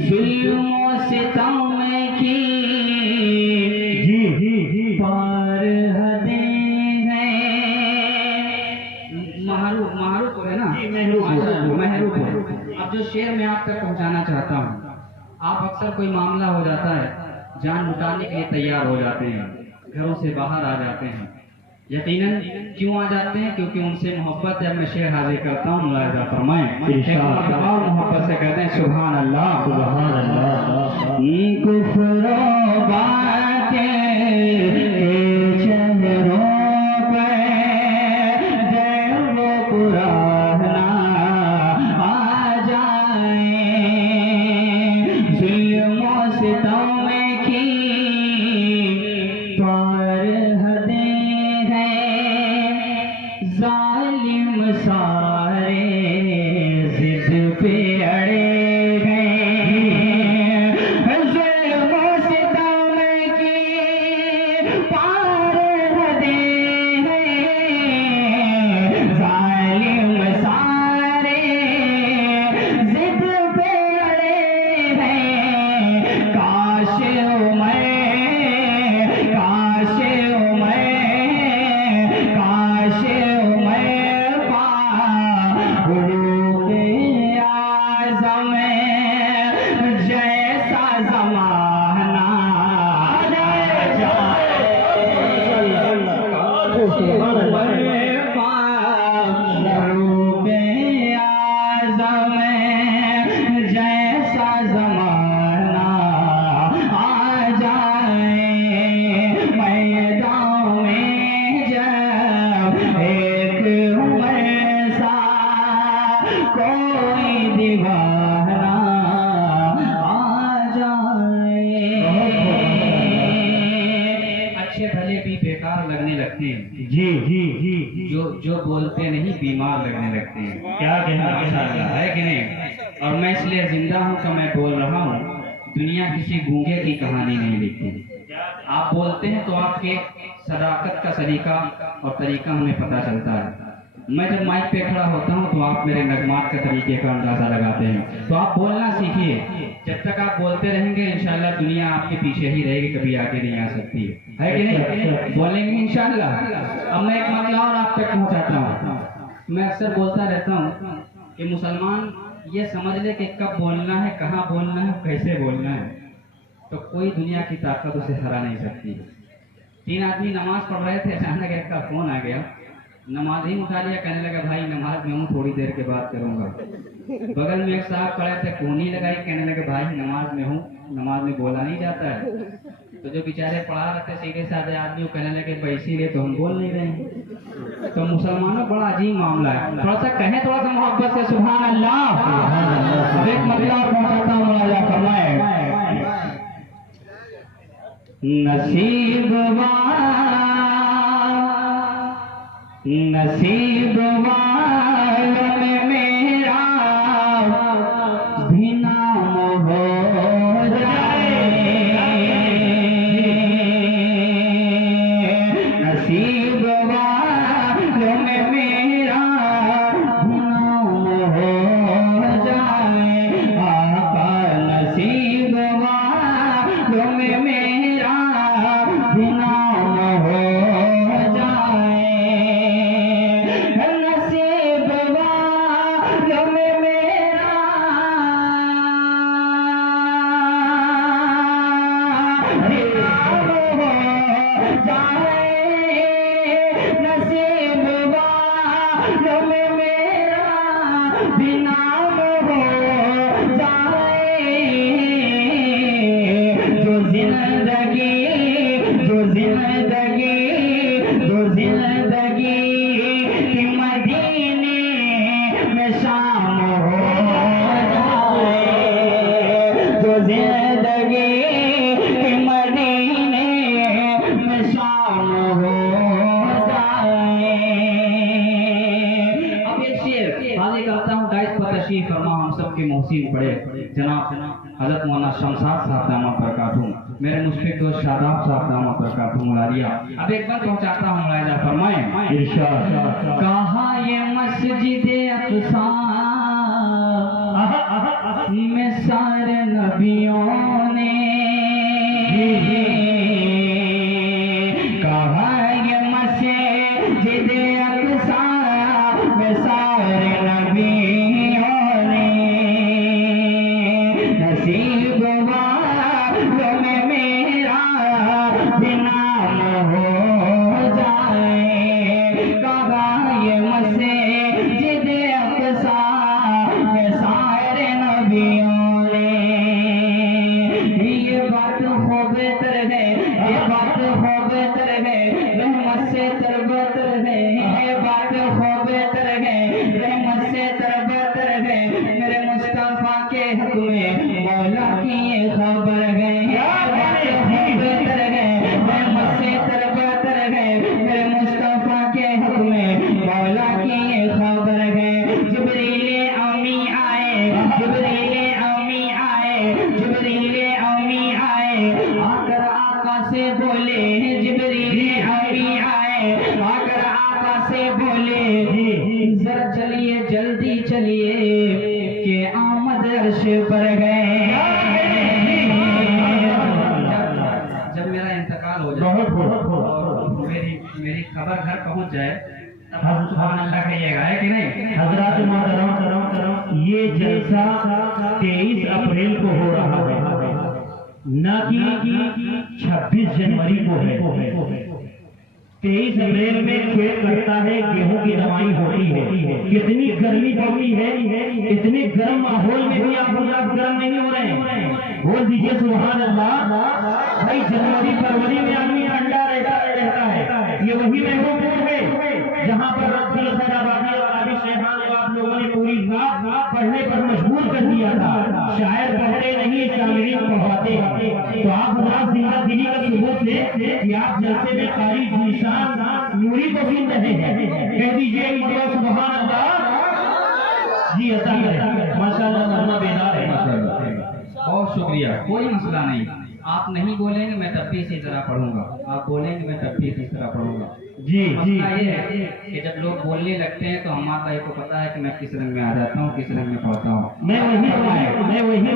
जुल्म सितम की पार हदें हैं। महारूप है ना? महरूप। अब जो शेर मैं आप तक पहुंचाना चाहता हूँ, आप अक्सर कोई मामला हो जाता है, जान लुटाने के लिए तैयार हो जाते हैं, घरों से बाहर आ जाते हैं। यकीनन क्यों आ जाते हैं? क्योंकि उनसे मोहब्बत जब मैं शेर हाजिर करता हूँ, मुलाहिजा फरमाएं। मोहब्बत से कहते हैं सुभान अल्लाह, सुभान अल्लाह। कुफ्र बातिल के चेहरों पर डर वो पुराना आ जाए। जुल्म सितम की पार हदें हैं। जालिम सारे जिद पे अड़े हैं। जुल्म सितम की पार हदें हैं। जालिम सारे जिद पे अड़े हैं। काश उमर फारूक आज़म जैसा ज़माना आ जाए। फारूक आज़म जैसा ज़माना आ जाए। मैदान में जब एक उमर सा कोई दीवाना आ जाए। अच्छे भले भी बेकार लगने लगते हैं। जी जो बोलते नहीं बीमार लगने लगते हैं। क्या कहना माशाअल्लाह, है कि नहीं? और मैं इसलिए जिंदा हूँ तो मैं बोल रहा हूँ। दुनिया किसी गूंगे की कहानी नहीं लिखती। आप बोलते हैं तो आपके सदाकत का सलीका और तरीका हमें पता चलता है। मैं जब माइक पे खड़ा होता हूँ तो आप मेरे नगमात का तरीके का अंदाजा लगाते हैं। तो आप बोलना सीखिए। जब तक आप बोलते रहेंगे इंशाल्लाह दुनिया आपके पीछे ही रहेगी, कभी आगे नहीं आ सकती है कि नहीं? बोलेंगे इंशाल्लाह। अब मैं एक मसला और आप तक पहुँचाता हूँ। मैं अक्सर बोलता रहता हूँ कि मुसलमान ये समझ ले कि कब बोलना है, कहाँ बोलना है, कैसे बोलना है, तो कोई दुनिया की ताकत उसे हरा नहीं सकती। 3 आदमी नमाज पढ़ रहे थे, अचानक एक का फोन आ गया, नमाज ही उठा लिया, कहने लगा भाई नमाज में हूँ, थोड़ी देर के बाद करूँगा। बगल में एक साहब खड़े थे, कोनी लगाई, कहने लगे भाई नमाज में हूँ, नमाज में बोला नहीं जाता है। तो जो बेचारे पढ़ा रहे थे सीधे साधे आदमी कहने लगे भाई इसीलिए तो हम बोल नहीं रहे हैं। तो मुसलमानों बड़ा अजीब मामला है। थोड़ा सा कहें, थोड़ा सा मोहब्बत से सुभान अल्लाह। एक मसला और पहुंचाता हूँ, मुलाजा फरमाए। नसीब वालों में मेरा भी नाम हो जाए। नसीब वालों में मेरा भी नाम हो जाए। आका नसीब वालों में मेरा भी नाम हो जाए। नसीब वालों में मेरा भी नाम हो जाए। नसीब वालों में मेरा भी नाम हो जाए। जो जिंदगी की मदीने में शाम हो जाए। जो जिंदगी की मदीने में शाम हो जाए। अब ये शेर आगे करता हूँ, गाइस पर तशरीफ फरमा। हम सबके मोहसिन पड़े जनाब हज़रत मौलाना शमशाद साहब दामत बरकातहू, मेरे मुश्फिक दोस्त शादाब साहब दामत बरकातहू मुलारिया। अब एक बार पहुंचाता हूँ, मुलाहिजा फरमाएं। इरशाद कहा ये मस्जिद अक़सा में सारे नबियों ने, कहा ये मस्जिद अक़सा में सारे नबियों ने। नसीब वालों में मेरा भी नाम हो जाए। कहा ये मस्जिद अक़सा में सारे नबियों ने। ये बात हो बेहतर है, ये बात हो बेहतर है, रहमत से तरबतर है। ये बात हो बेहतर है, रहमत से तरबतर है। मेरे मुस्तफा के हक में मौला की ये खबर है। ये बात हो बेहतर है, रहमत से तरबतर है। मेरे मुस्तफा के हक में मौला की ये खबर है। जिब्रील अमी आए, जिब्रील अमी आए, जिब्रील अमी आए, आकर आका से बोले। जिब्रील अमी आए, आकर आका से बोले जरा चलिए जल्दी चलिए कि आमद अर्श पर गए। जब मेरा इंतकाल हो जाए और मेरी खबर घर पहुंच जाए तब आप सुभान अल्लाह कहिएगा, है कि नहीं? हजरत मोहतरम, ये जलसा 23 अप्रैल को हो रहा है, न कि 26 जनवरी को है। 23 अप्रैल में खेत कटता है, गेहूं की दवाई होती है। कितनी गर्मी पड़ती है, इतने गर्म माहौल में भी आप गर्म नहीं हो रहे हैं। बोल दीजिए सुभान अल्लाह। भाई जनवरी फरवरी में आदमी ठंडा रहता है। ये वही महबूबपुर है जहाँ पर रब्बी खैराबादी और आबी शहबान को आप लोगों ने पूरी रात पढ़ने पर मजबूर कर दिया था। शायर पढ़ते नहीं, शायरी पढ़वाते हैं। तो आप हजरात जिंदा दिली का सबूत ले कि आप जलसे में कारी जीशान नूरी तो सुन रहे हैं, कह दीजिए एक बड़ा सुभान अल्लाह। जी अता करें, माशाअल्लाह सरमा बेदार है। बहुत शुक्रिया, कोई मसला नहीं। आप नहीं बोलेंगे मैं तब भी इसी तरह पढ़ूंगा, आप बोलेंगे मैं तब भी इसी तरह पढ़ूंगा। जी जी मसला ये है कि जब लोग बोलने लगते हैं तो हमारा को पता है कि मैं किस रंग में आ जाता हूँ, किस रंग में पढ़ता हूँ। मैं वही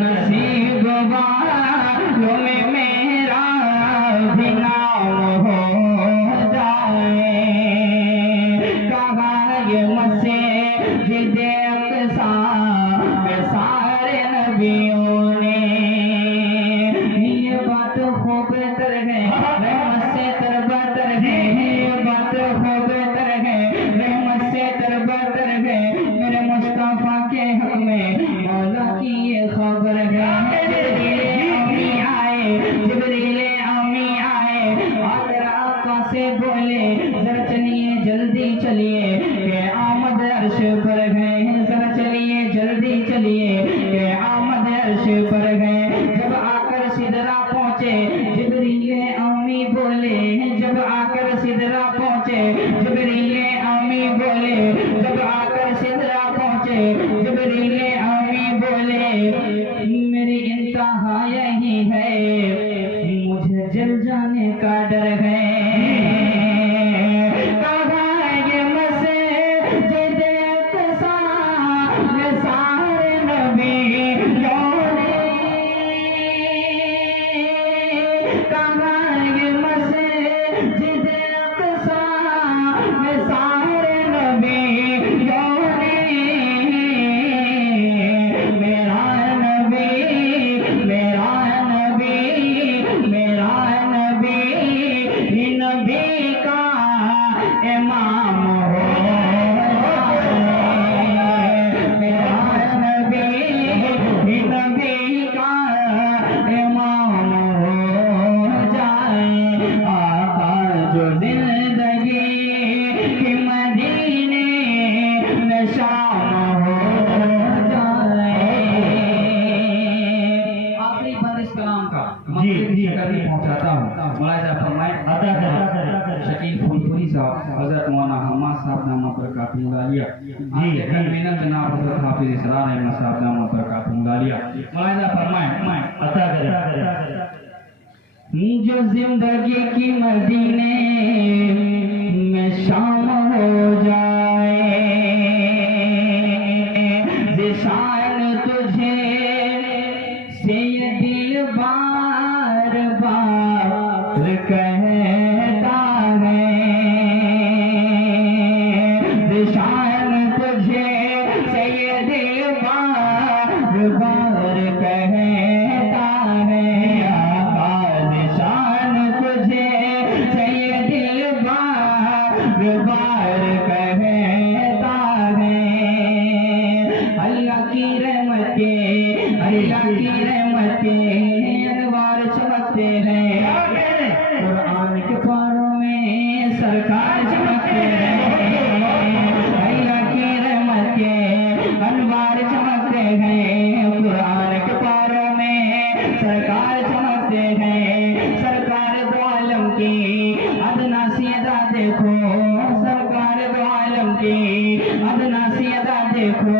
नसीब वालों में मेरा भी नाम हो जाए, कहा ये मस्जिद अक़सा में सारे नबियों ने, ये बात खूब तर है रहमत से तरबतर है, ये बात खूब तर है रहमत से तरबतर है, मेरे मुस्तफा के हक में मौला की ये खबर है। जिब्रील आमी आए आकर आका से बोले जरा चलिए जल्दी चलिए के आमद अर्श पर गए, जरा चलिए जल्दी चलिए के आमद अर्श पर गए। जब आकर सिदरा पहुँचे जिब्रील आमी बोले, जब आकर सिदरा पहुँचे जिब्रील आमी बोले, जब आकर सिदरा पहुँचे जिब्रील आमी बोले, मेरी इंतहा यही है मुझे जल जाने का डर है, कहा ये मस्जिद अक़सा में सारे नबियों ने, कहा ये मस्जिद अक़सा में सारे नबियों ने, मेरा नबी मेरा नबी मेरा नबी ही नबी का इमाम हो जाए, मेरा नबी ही नबी का इमाम हो जाए, आका जो जिंदगी की मदीने में शाम हो जाए। आखिरी बंद इस कलाम का जी, जी। करनी पहुंचाता हूँ। मुलाहिजा फरमाएं अता करें। शकील फुलपुरी साहब, हजरत मौलाना हम्माद साहब नामा बरकातुहुल्लाह, जी, जी। कन्वीनर जनाब हजरत हाफिज इसरार अहमद साहब नामा बरकातुहुल्लाह। मुलाहिजा फरमाएं अता करें। जो जिंदगी की मदीने में शाम हो जाए, जिशान तुझे से ये दिल बार बार कहता है, जिशान तुझे से ये दिल बार बार कहता है, आका निशान तुझे से ये दिल बार बार कहता है। अल्लाह की रहमत के अनवार चमकते हैं, कुरान के पारों में सरकार चमकते हैं, अल्लाह की रहमत के अनवार चमकते हैं, कुरान के पारों में सरकार चमकते हैं। सरकार दो आलम की अदना सीधा देखो, सरकार दो आलम की अदना सीधा देखो,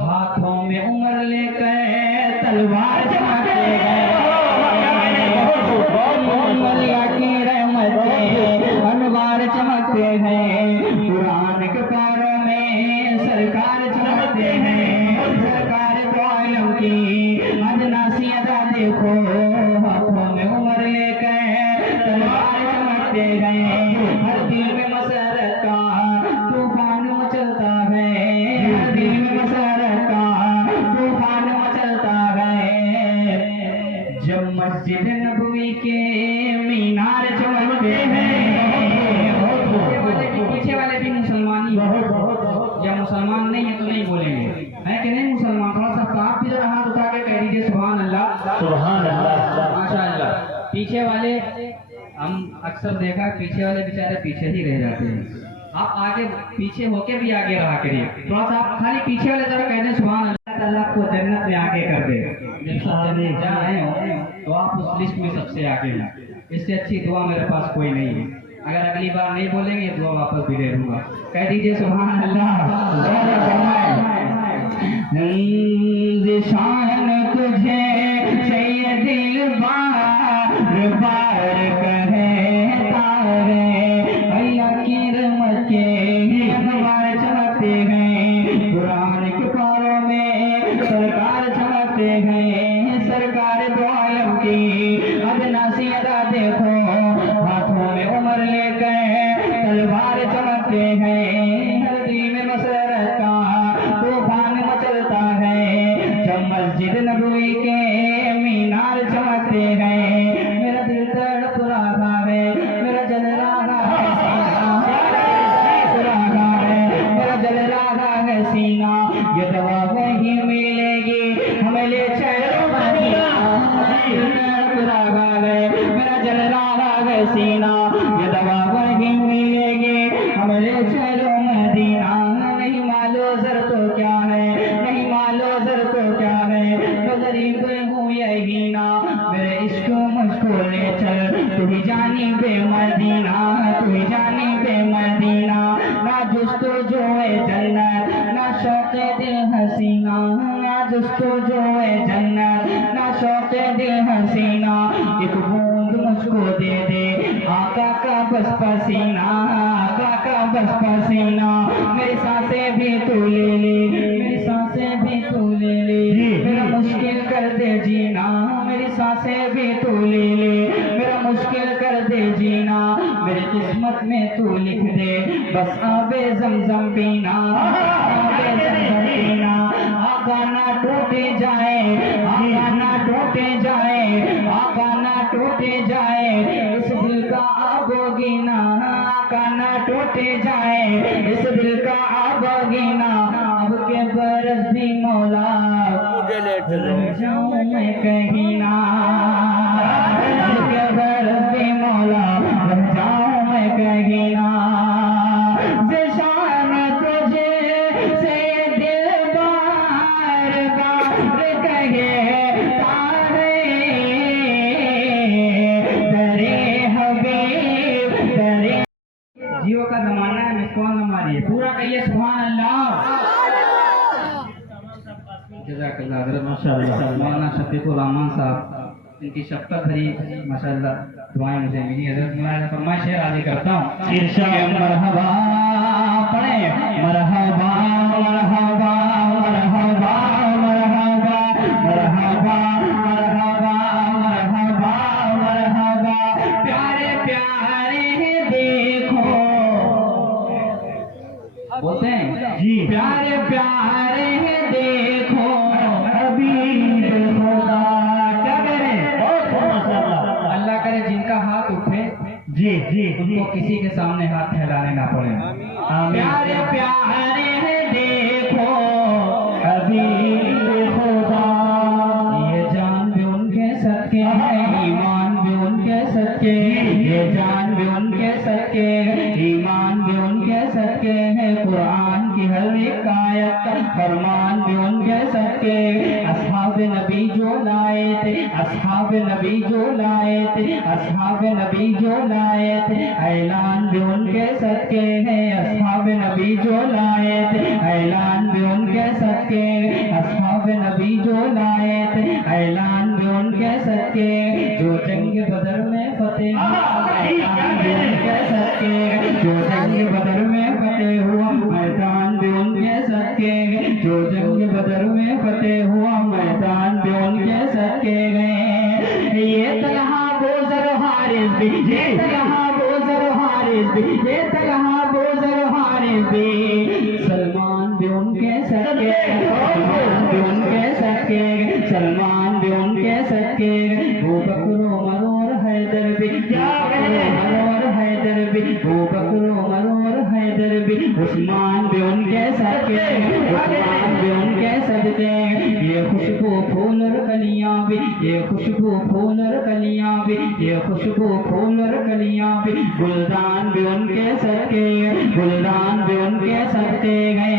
हाथों में उम्र लेकर तलवार चमकते हैं, अल्लाह की रहमत के अनवार चमकते हैं, कुरान के पारों में सरकार चमकते हैं, सरकार दो आलम की अदना सीधा देखो, हाथों में उम्र लेकर तलवार चमकते हैं। हर दिल में मसरत का तूफान मचलता है, हर दिल में मसरत का तूफान मचलता है। जब मस्जिद नबवी के मीनार चमकते हैं, पीछे वाले भी मुसलमान ही हो, या मुसलमान नहीं है तो नहीं बोलेंगे, है कि नहीं मुसलमान? थोड़ा सा आप भी जरा हाथ उठा के कह दीजिए सुभान अल्लाह, सुभान अल्लाह। माशाअल्लाह। पीछे वाले हम अक्सर देखा पीछे वाले बेचारे पीछे ही रह जाते हैं, आप आगे पीछे होके भी आगे रहा करिए, थोड़ा सा आप खाली पीछे वाले तरफ कहते हैं सुभान अल्लाह ताला आपको जन्नत में आगे कर दे। जब सब जन्नत जा आए हो तो आप उस लिस्ट में सबसे आगे हैं, इससे अच्छी दुआ मेरे पास कोई नहीं है। अगर अगली बार नहीं बोलेंगे तो वापस भी ले लूंगा। कह दीजिए सुभान अल्लाह। शान तुझे दिल बार बार कहे तारे अल्लाह की रहमत के हमारे चमकते हैं, कुरान के पारों में सरकार चमकते हैं, सरकार दो आलम की अदनासी अदा देखो, हाथों में उमर लेकर तलवार चमकते हैं, हल्दी में मसरत का तूफान मचलता है, जब मस्जिद नबवी के मीनार चमकते हैं, मेरा दिल तड़प रहा है, मेरा जल रहा है मेरा जल रहा है सीना, ये दवा वही मिलेगी हमें ले चलो मदीना, मेरा जल रहा है सीना, ये दवा वही मिलेगी हमें ले चलो मदीना। नहीं मालो जर तो क्या है, नहीं मालो जर तो क्या है, तो गरीब हूँ यही ना, मेरे इश्क मुझको ले चल तू ही जानी बे मदीना, तू ही जानी बे मदीना, ना जुस्तो जो है जन्नत ना शौक दिल हसीना, ना जुस्तो जो है जन्नत ना शौक दिल हसीना, एक बूंद मुझको दे दे आका का बस पसीना, आका का बस पसीना, मेरी सांसें भी तू ले ले, मेरी सांसें भी तू ले ले, मेरा मुश्किल कर दे जीना, मेरी सांसें भी तू ले ले, मेरा मुश्किल कर दे जीना, मेरी किस्मत में तू लिख दे बस आबे ज़मज़म पीना, आबे ज़मज़म पीना, आका ना टूटे जाए, आका ना टूटे जाए, आका ना टूटे जाए, इस दिल का आबोगीना, आका ना टूटे जाए, इस दिल का आबोगीना, अब के बरस भी मौला रह जाऊं मैं कहीं ना, अब के बरस भी मौला रह जाऊं मैं कहीं ना, शान तुझे से दिल बार बार कहे तारे तेरे हबीब तेरे। जियो का जमाना है, मिस कॉल न मारिए, पूरा कहिए सुभान अल्लाह। जज़ाकल्लाह हज़रत माशाअल्लाह मौलाना शफीकुर रहमान साहब, इनकी शफ़क़त भरी माशाअल्लाह दुआएं मुझे मिली। हज़रत मौलाना फरमाइश है आगे करता हूँ, इरशाद मरहबा पढ़े मरहबा मरहबा मरहबा मरहबा मरहबा मरहबा मरहबा मरहबा, प्यारे प्यारे देखो बोलते हैं जी, प्यारे प्यारे देखो हबीब खुदा, क्या करें अल्लाह करे जिनका हाथ उठे जी जी उनको किसी के सामने हाथ फैलाने ना पड़े। प्यारे प्यारे देखो हबीब खुदा, ये जान भी उनके सदके है, ईमान भी उनके सदके, ये जान भी उनके सदके, ईमान भी उनके सदके है, कुरान की हर एक आयत का फरमान भी उनके सदके, असहाब नबी जो लाए थे, असहाब नबी जो लाए थे, असहाब नबी जो लाए थे, ऐलान भी उनके सदके है, असहाब नबी जो लाए थे, ऐलान भी उनके सदके, असहाब नबी जो लाए थे, ऐलान भी उनके सदके, जो जंग बदर में फतेह हुआ मैदान भी उनके सदके, जो जंग बदर में फतेह हुआ मैदान भी उनके सदके, जो जंग बदर में फतेह हुआ मैदान भी उनके सदके गए। ये तलहा बोज़र हारिस भी, ये तलहा बोज़र हारिस भी, ये तलहा बोज़र हारिस भी, सलमान भी उनके सदके, सलमान भी उनके सदके, सलमान भी उनके सदके, वो बकरो मरोर हैदर भी, क्या मरोर हैदर भी, वो बकरो मरोर हैदर भी, उस्मान भी उनके सदके, उस्मान भी उनके सदके, ये खुशबू फूल और कलियां भी, ये खुशबू फूल और कलियां भी, ये खुशबू फूल और कलियां भी, गुलदान भी उनके सदके, गुलदान भी उनके सदके गए।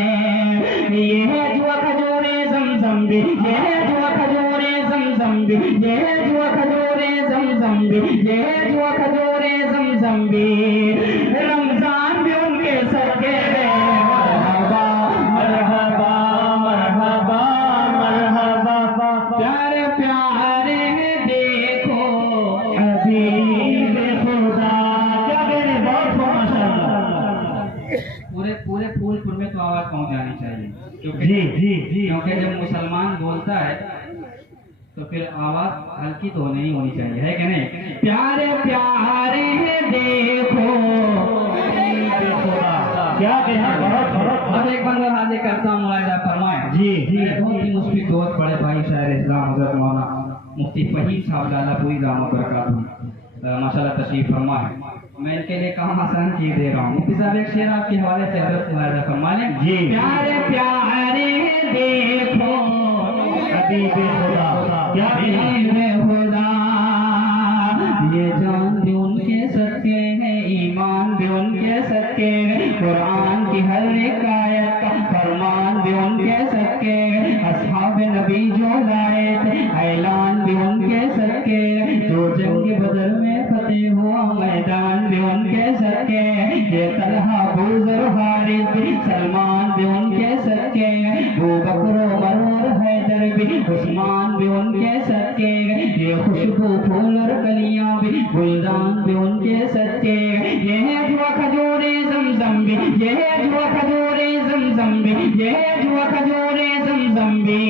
ये है जुआ खजूरे ज़मज़म भी, ये है जुआ खजूरे ज़मज़म भी, ये है जुआ खजूरे ज़मज़म भी, ये है जुआ खजूरे ज़मज़म भी, जानी चाहिए, क्योंकि जब मुसलमान बोलता है तो फिर आवाज हल्की तो नहीं होनी चाहिए, है कि नहीं? प्यारे प्यारे देखो क्या अब एक बंदा हाजिर करता हूँ, मुलाहिजा फरमाए। बहुत ही मुस्फिक दोस्त बड़े भाई शायर इस्लाम हज़रत मौलाना मुफ्ती फहीम साहब लालापुरी दामद बरकातहू माशाल्लाह तशरीफ फरमाए। मैं इनके लिए काम आसान किए दे रहा हूँ। मुफ्ती साहब एक शेर आपके हवाले से हज़रत मुलाहिजा फरमा लें। प्यारे प्यारे देखो हबीबे खुदा, क्या हबीबे खुदा, ये जान भी उनके सदके हैं, ईमान भी उनके सदके हैं, कुरान की हर एक आयत का फरमान भी उनके सदके हैं, असहाब नबी जो लाए थे ऐलान भी उनके सदके हैं, जो जंग बदर में फतेह हुआ मैदान भी उनके सदके हैं, ये तलहा बुज़र हारिस भी सलमान भी उनके सदके हैं, अबू बकर उमर और हैदर भी उस्मान भी उनके सदके हैं, ये खुशबू फूल और कलियां भी गुलदान भी उनके सदके हैं, ये है जुआ खजूरे ज़मज़म भी, ये है जुआ खजूरे ज़मज़म भी, ये है जुआ खजूरे ज़मज़म भी,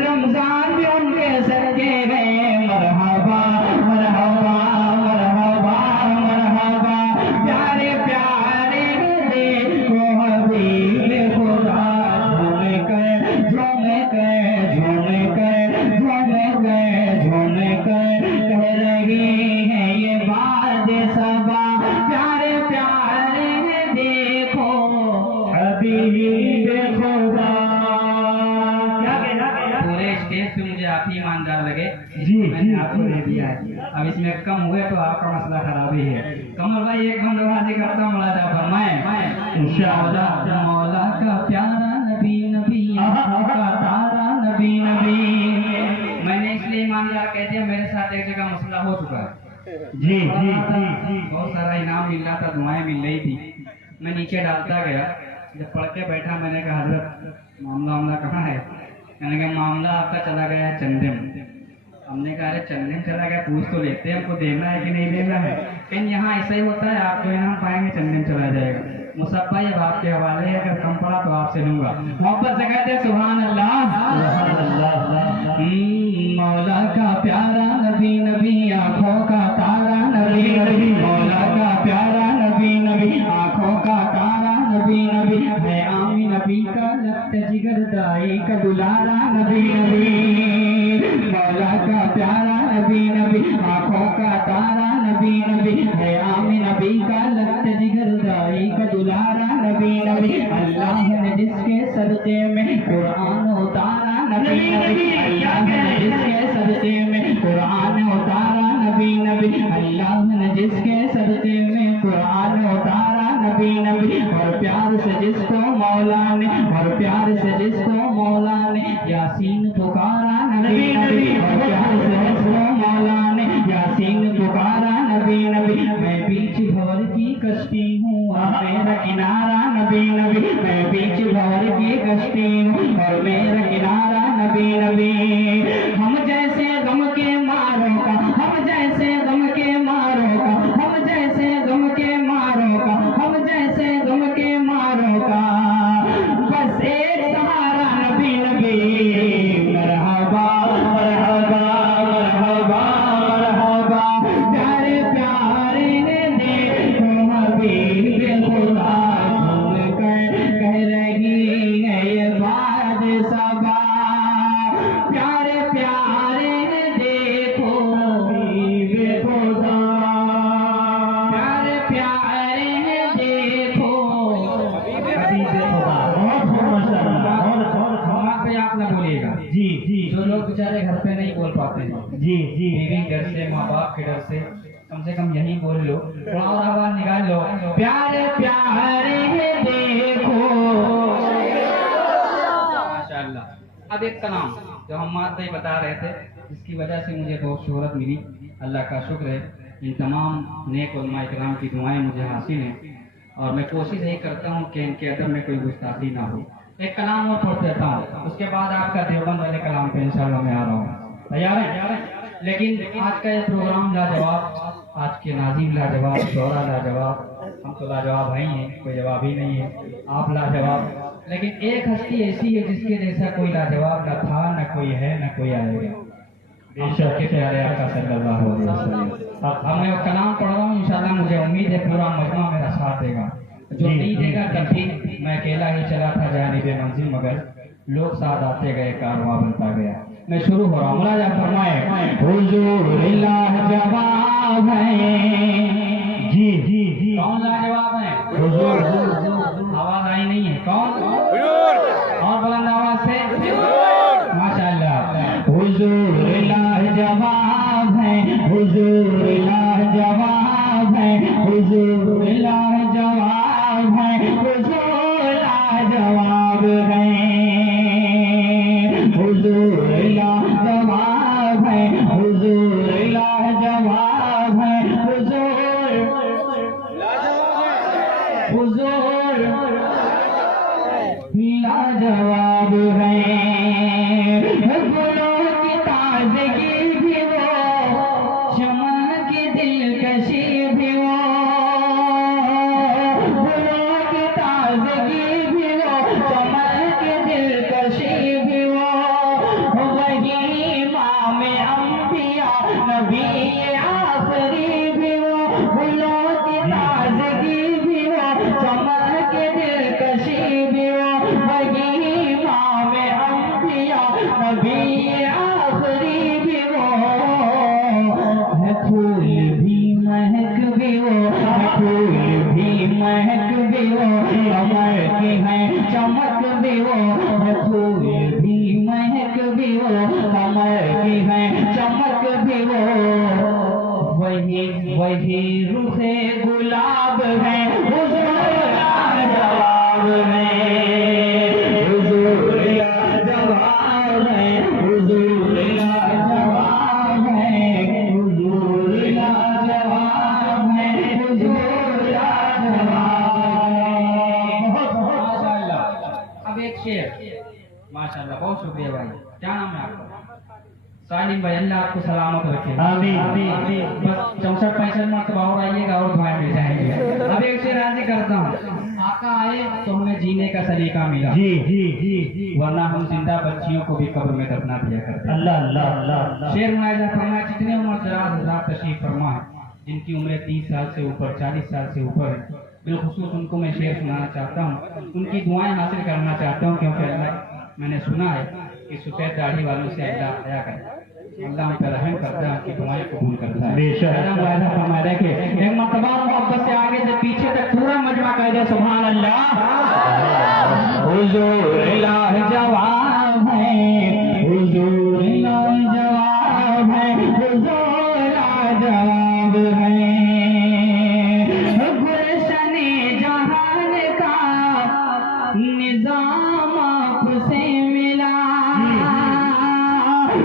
रमजान भी उनके सदके हैं। मरहबा मरहबा मरहबा मरहबा, प्यारे प्यारे देखो हबीबे खुदा, झूम कर झूम कर झूम कर झूम कर झूम कर कह रही है ये बात सबा, प्यारे प्यारे देखो हबीबे खुदा। क्या कहना? पूरे स्टेज पे मुझे आप ही ईमानदार लगे, मैंने आपको दे दिया है। अब इसमें कम हुए तो आपका मसला खराब ही है। कमल भाई एक बंद हाजिर करता मुलाजा फरमाए। इंशाअल्लाह मौला का प्यारा नबी नबी का तारा नबी नबी। मैंने इसलिए ईमानदार कह दिया, मेरे साथ एक जगह मसला हो चुका है। बहुत सारा इनाम मिल रहा था, दुआएं मिल रही थी, मैं नीचे डालता गया। जब पढ़ के बैठा मैंने कहा हजरत मामला कहाँ है? मैंने कहा मामला आपका चला गया है चंदन। हमने कहा अरे चंदन चला गया, पूछ तो लेते हैं, हमको देना है कि नहीं देना है। कहीं यहाँ ऐसा ही होता है, आप जो इनाम पाएंगे चंदन चला जाएगा। मुसफ़ भाई अब आपके हवाले है, अगर कम पड़ा तो आपसे लूंगा। मोहब्बत से कहते सुभान अल्लाह। मौला का प्यारा नबी नबी, आँखों का तारा नबी नबी, मौला का प्यारा नबी नबी, आँखों का तारा नबी नबी, है आमी नबी का लफ्त जिगर दाई का दुलारा नबी नबी, मौला का प्यारा नबी नबी, आँखों का तारा नबी नबी, है आमी नबी का लफ्त जिगर दाई का दुलारा नबी नबी, अल्लाह ने जिसके सदके में कुरान उतारा नबी नबी, अल्लाह ने जिसके सदके में कुरान उतारा नबी नबी, अल्लाह ने जिसके सदके में कुरान उतारा नबी नबी, और प्यार से जिसको मौला ने, और प्यार से जिसको मौला ने यासीन पुकारा नबी नबी, और प्यार से जिसको मौला ने यासीन पुकारा नबी नबी। मैं बीच भंवर की कश्ती हूँ और मेरा किनारा नबी नबी, मैं बीच भंवर की कश्ती हूँ और मेरा किनारा नबी नबी। हम जैसे गम के मारों का, हम जैसे गम के मारों का, हम जैसे गम के मारों का, हम जैसे गम के मारों का, बस एक सहारा नबी नबी। मरहबा मरहबा मरहबा मरहबा, प्यारे प्यारे देखो हबीबे खुदा, झूम कर कह रही है ये बात सबा, प्यारे प्यारे देखो हबीबे खुदा, प्यारे प्यारे देखो हबीबे खुदा। वहाँ पे आप ना बोलिएगा जो लोग बेचारे घर पे नहीं बोल पाते हैं, बीवी डर से, माँ बाप के डर से कम यही बोल लो, थोड़ा और आवाज निकाल लो। प्यारे प्यारे देखो माशाअल्लाह। अब एक कलाम जो हम माता बता रहे थे, जिसकी वजह से मुझे बहुत शोहरत मिली, अल्लाह का शुक्र है। इन तमाम नेक उलमा इकराम की दुआएं मुझे हासिल हैं और मैं कोशिश यही करता हूँ कि इनके अदब में कोई गुस्ताखी ना हो। एक कलाम और पढ़ देता हूँ, उसके बाद आपका देवबंद वाले कलाम पे इंशाल्लाह मैं आ रहा हूँ। तैयार है? लेकिन आज का ये प्रोग्राम लाजवाब, आज के नाज़िम लाजवाब, शोरा लाजवाब, हम तो लाजवाब हैं ही, कोई जवाब ही नहीं है। आप लाजवाब, लेकिन एक हस्ती ऐसी है जिसके जैसा कोई लाजवाब न था, न कोई है, न कोई आएगा। बेशक के प्यारे आका सल्लल्लाहु अलैहि वसल्लम। अब मैं कलाम पढ़ रहा हूँ, इंशाल्लाह मुझे उम्मीद है पूरा मजमा मेरा साथ देगा। जो नहीं देगा तब भी मैं अकेला ही चला था जानिबे मंजिल, मगर लोग साथ आते गए, कारवां बनता गया। मैं शुरू हो रहा हूँ। मुलाजा फरमाए हुजूर लाजवाब है। जी जी जी, कौन लाजवाब है? हुजूर। आवाज आई नहीं है, कौन? और बुलंद आवाज से माशाअल्लाह। हुजूर लाजवाब है, हुजूर लाजवाब है, हुजूर लाजवाब है, हुजूर लाजवाब है, हुजूर लाजवाब है, हुजूर लाजवाब है, हुजूर लाजवाब है। गुलों की ताज़गी भी वो, चमन की दिलकशी भी वो, गुलों की ताज़गी भी वो, चमन की दिलकशी भी वो, वही इमाम अंबिया नबी आखिरी भी वो, गुलों की ताज़गी भी वो, चमन की दिलकशी भी वो, वही इमाम अंबिया नबी आखिरी भी वो, है फूल भी महक भी वो, है फूल भी महक भी वो, कमर की है चमक भी वो, है फूल भी महक भी वो, कमर की है चमक भी वो, वही रुखे गुलाब है, हुजूर लाजवाब है, हुजूर लाजवाब है, हुजूर लाजवाब है, हुजूर लाजवाब है, हुजूर लाजवाब है। माशाअल्लाह। अब एक शेर। माशाअल्लाह, बहुत शुक्रिया भाई। क्या नाम है आपका? सालिम भाई, अल्लाह आपको सलामत रखे। आमीन। बस 64-65 मरतबा और आइएगा और दुआएं मिल जाएंगे। अब एक शेर राजी करता हूँ। आका आए तो हमें जीने का सलीका मिला, जी जी जी जी, वरना हम जिंदा बच्चियों को भी कब्र में दफना दिया करते। अल्लाह अल्लाह अल्लाह। शेर मुआयजा फरमाया, जितने उम्र दराज हज़रात तशरीफ फरमा है, जिनकी उम्र 30 साल से ऊपर, 40 साल से ऊपर है, बिलखुसूस उनको मैं शेर सुनाना चाहता हूँ, उनकी दुआएं हासिल करना चाहता हूँ, क्योंकि अल्लाह, मैंने सुना है कि सफेद दाढ़ी वालों से अल्लाह आया करता है, अल्लाह उन पर रहम करता है, उनकी दुआएं कबूल करता है। बेशक फरमाया कि एक मर्तबा मोहब्बत से आगे से पीछे तक पूरा मजमा कह दे सुभान अल्लाह। हुजूर लाजवाब है, हुजूर लाजवाब है, हुजूर लाजवाब है, गुलशने जहान का निजाम आपसे मिला,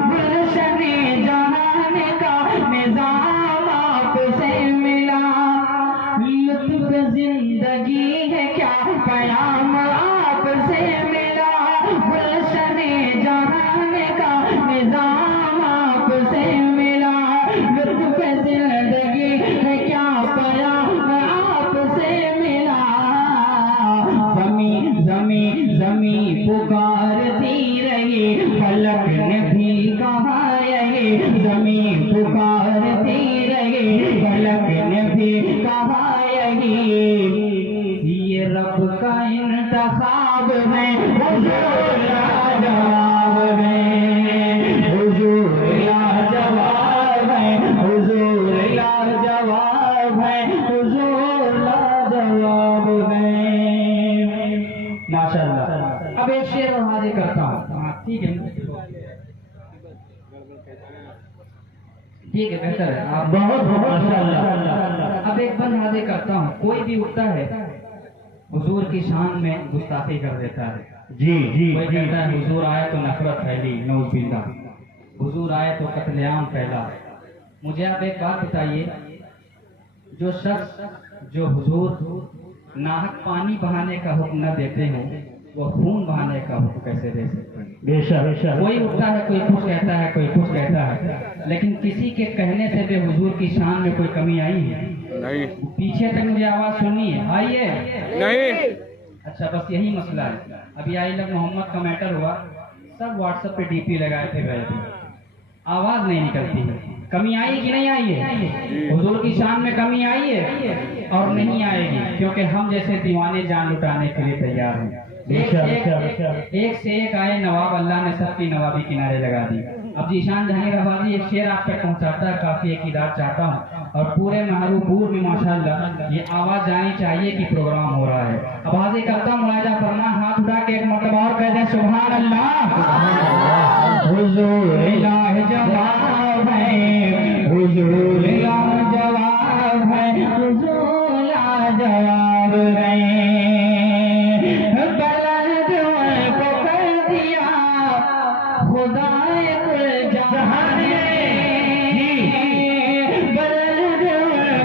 गुलशने जहान का निजाम आपसे मिला, लुत्फ जिंदगी है क्या कयाम आपसे मिला, गुलशने जहान का निजाम आपसे मिला, लुत्फ जिंदगी है क्या कयाम आपसे मिला, जमी पुकारती रही, फलक ने भी कहा यही, जमी पुकारती रही, फलक ने भी कहा यही, ये रब का इंतखाब है, हुजूर लाजवाब है, हुजूर लाजवाब है, हुजूर लाजवाब है, हुजूर लाजवाब है। माशाअल्लाह। अब एक शेर और हाजिर करता हूँ। हाँ ठीक है, ठीक है, बेहतर है, आप बहुत माशाअल्लाह। अब एक बंद हाजिर करता हूँ। कोई भी उठता है हुजूर की शान में गुस्ताखी कर देता है, जी जी, कोई कहता है हुजूर आए तो नफरत फैली, नौज़ुबिल्लाह, हुजूर आए तो कत्लेआम फैला। मुझे आप एक बात बताइए, जो शख्स जो हुजूर नाहक पानी बहाने का हुक्म न देते हो, वो खून बहाने का हुक्म कैसे दे सकते हैं? बेशक। कोई उठता है, कोई कुछ कहता है, कोई कुछ कहता है, लेकिन किसी के कहने से भी हुजूर की शान में कोई कमी आई है? नहीं। पीछे तक मुझे आवाज सुननी है, आई है? नहीं। अच्छा, बस यही मसला है। अभी आई लग मोहम्मद का मैटर हुआ, सब व्हाट्सएप पे डीपी लगाए थे गए थे, आवाज नहीं निकलती है। कमी आई कि नहीं आई है? हुजूर की शान में कमी आई है और नहीं आएगी, क्योंकि हम जैसे दीवाने जान लुटाने के लिए तैयार हैं। एक से एक आए नवाब, अल्लाह ने सबकी नवाबी किनारे लगा दी। अब जीशान जहांगीराबादी एक शेर आप तक पहुंचाता है, काफी एक इदार चाहता हूँ, और पूरे महरूपुर में माशाल्लाह ये आवाज जानी चाहिए कि प्रोग्राम हो रहा है। आवाज़ें करता हूँ, मुलाहिजा फरमा, हाथ उठा के एक मरतबा और कह दे सुभान अल्लाह। हुजूर लाजवाब है, हुजूर लाजवाब है, हुजूर लाजवाब है। बलद को कर दिया खुदाए कुल जहान ने, बलद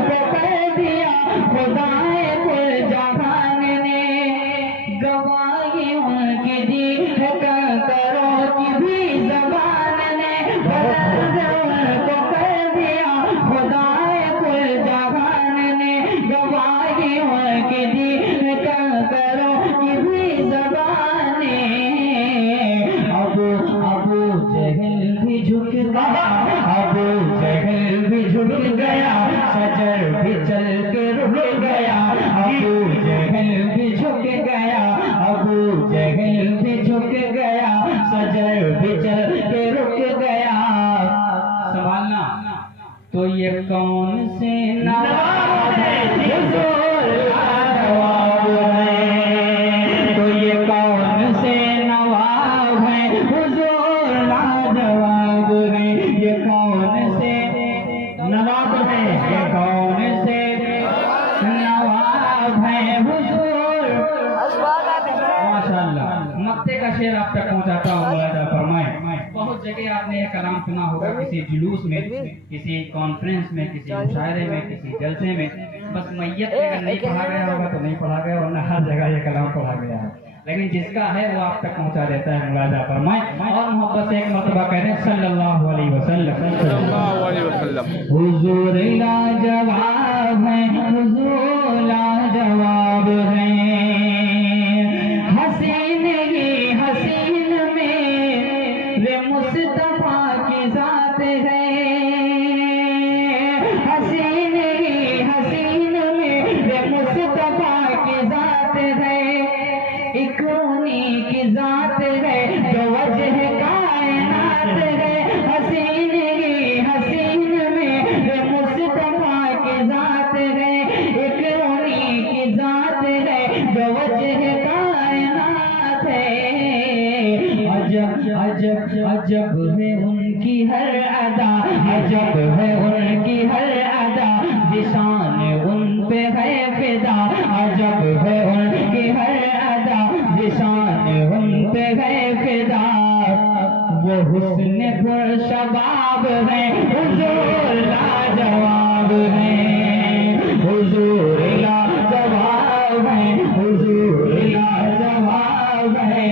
को कर दिया खुदाए कुल जहान ने, गवाही उनकी दी करो की भी जबान ने, बलद को कर दिया खुदाए कुल जहान ने, गवाही उनकी दी करो की भी जबान ने। अबू जहल भी झुक गया, अबू जहल भी झुक गया, सजर भी चल के रुक गया, अबू जहल भी झुक गया, अबू जहल भी झुक गया, सजर भी चल के रुक गया। संभालना, तो ये कौन से नवाब है, हुजूर लाजवाब है, तो ये कौन से नवाब है, हुजूर लाजवाब है, ये कौन से नवाब है, ये कौन से नवाब है, हुजूर। माशाअल्लाह, मक्ते का शेर आप तक पहुंचाता हूँ, मुलाहिजा फरमाएं। बहुत जगह आपने ये कलाम सुना होगा, किसी जुलूस में, किसी कॉन्फ्रेंस में, किसी मुशायरे में, किसी जलसे में, बस मैयत पे अगर नहीं पढ़ा गया होगा तो नहीं पढ़ा गया, वरना हर जगह ये कलाम पढ़ा गया है, लेकिन जिसका है वो आप तक पहुंचा देता है, मुलाहिजा फरमाएं। और मोहब्बत से एक मर्तबा कह दें सल्लल्लाहु अलैहि वसल्लम। हुजूर लाजवाब है, हुजूर लाजवाब है, हसीन ही हसीन में वे मुस्तफा की जात है, हसीन ही हसीन में वे मुस्तफा की जात है, एक उन्हीं की जात है जो वजह कायनात है, हसीन ही हसीन में वे मुस्तफा की जात है, एक उन्हीं की जात है जो वजह कायनात है। अजब अजब अजब है उनकी हर अदा, अजब है उनकी हर अदा, निशान उन पे है फिदा, अजब है उनकी हर अदा, निशान उन पे है फिदा। वो हुस्न पर शबाब है, हुजूर लाजवाब है, हुजूर लाजवाब है, हुजूर लाजवाब है,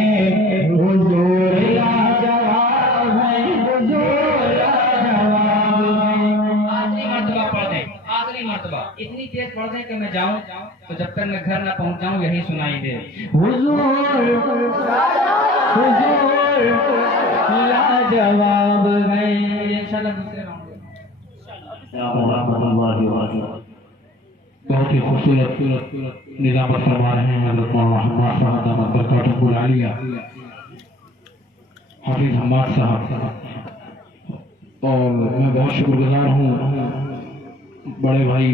हुजूर लाजवाब है, हुजूर लाजवाब है। आखिरी मर्तबा पढ़ दें, आखिरी मर्तबा, इतनी तेज पढ़ दें कि मैं जाऊं तो जब तक मैं घर ना पहुंच जाऊं यही सुनाई दे, हुजूर हुजूर लाजवाब है। इंशाल्लाह दूसरे राउंड बहुत ही खूबसूरत निजाम फरमा रहे हैं हज़रत मौलाना साहब बरकातुहुल आलिया हाफिज हम्माद साहब, और मैं बहुत शुक्रगुजार हूँ बड़े भाई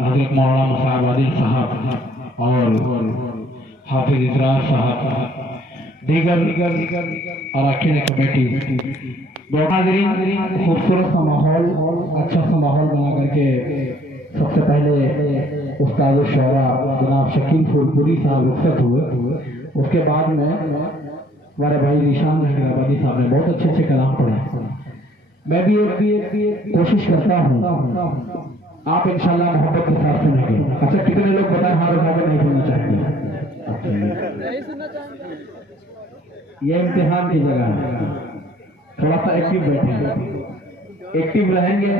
हज़रत मौलाना मुसाअब आदिल साहब और हाफिज इजरार साहब, दीगर अराकीन कमेटी। हाज़रीन, खूबसूरत सा माहौल, अच्छा सा माहौल बना करके सबसे पहले उस्ताद शोरा जनाब शकील फूलपुरी साहब रुखसत हुए, उसके बाद में हमारे भाई निशान जहांगीराबादी साहब ने बहुत अच्छे अच्छे कलाम पढ़े। मैं भी एक कोशिश करता हूँ, आप इंशाल्लाह मोहब्बत के साथ सुनेंगे। अच्छा, कितने लोग बताएं हाँ मोहब्बत नहीं सुनना चाहते? ये इम्तिहान की जगह है, थोड़ा सा एक्टिव बैठे, एक्टिव रहेंगे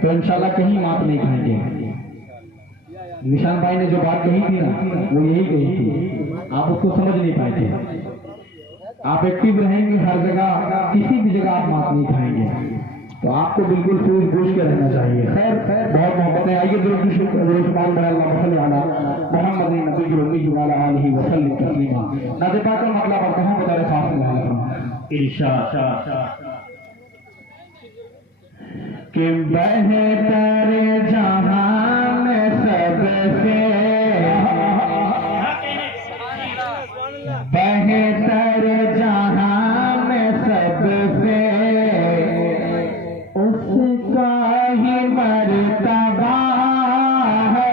तो इंशाल्लाह कहीं मात नहीं खाएंगे। निशान भाई ने जो बात कही थी ना, वो यही कही थी आप उसको समझ नहीं पाएंगे। आप एक्टिव रहेंगे हर जगह, किसी भी जगह आप मात नहीं खाएंगे। तो आपको बिल्कुल सूझ बूझ के रहना चाहिए। खैर बहुत मोहब्बत है। आइए दुरुस्मान मोहम्मद नबी वाला आलिहि वसल्लम तस्लीमा। नाज़िफा का मतलब और कहाँ बता रहे खास में इरशाद कि बेहतर जहां में सबसे बेहतर जहां में सबसे उसका ही मर्तबा है।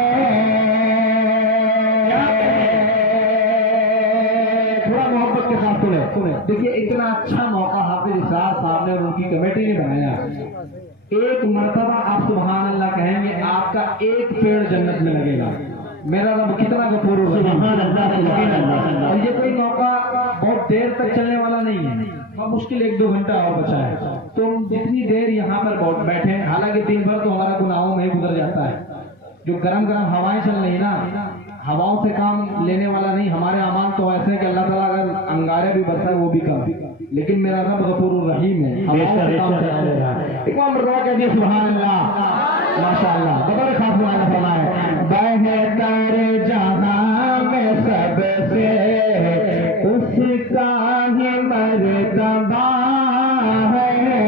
थोड़ा मोहब्बत के साथ सुने। देखिए इतना अच्छा मौका हाफिज इरशाद साहब ने और उनकी कमेटी ने बनाया। एक मर्तबा आप सुभान अल्लाह कहेंगे, आपका एक पेड़ जन्नत में लगेगा। मेरा रब कितना गफूर है। और ये कोई मौका बहुत देर तक चलने वाला नहीं है, अब मुश्किल 1-2 घंटा और बचा है। तो जितनी देर यहाँ पर बैठे, हालांकि दिन भर तो हमारा गुनाहों में ही गुजर जाता है। जो गरम गरम हवाएं चल रही ना, हवाओं से काम लेने वाला नहीं। हमारे अमान तो ऐसे हैं कि अल्लाह ताला अगर अंगारे भी बरसाए वो भी कम, लेकिन मेरा रब गफूर रहीम है, हवाओं से काम चला ले रहा है। एक बार मर्दवा कह दिए सुभान अल्लाह, माशाअल्लाह। बगैर खास मायना फरमाए बेहतर जहां में सबसे उसका ही मर्तबा है।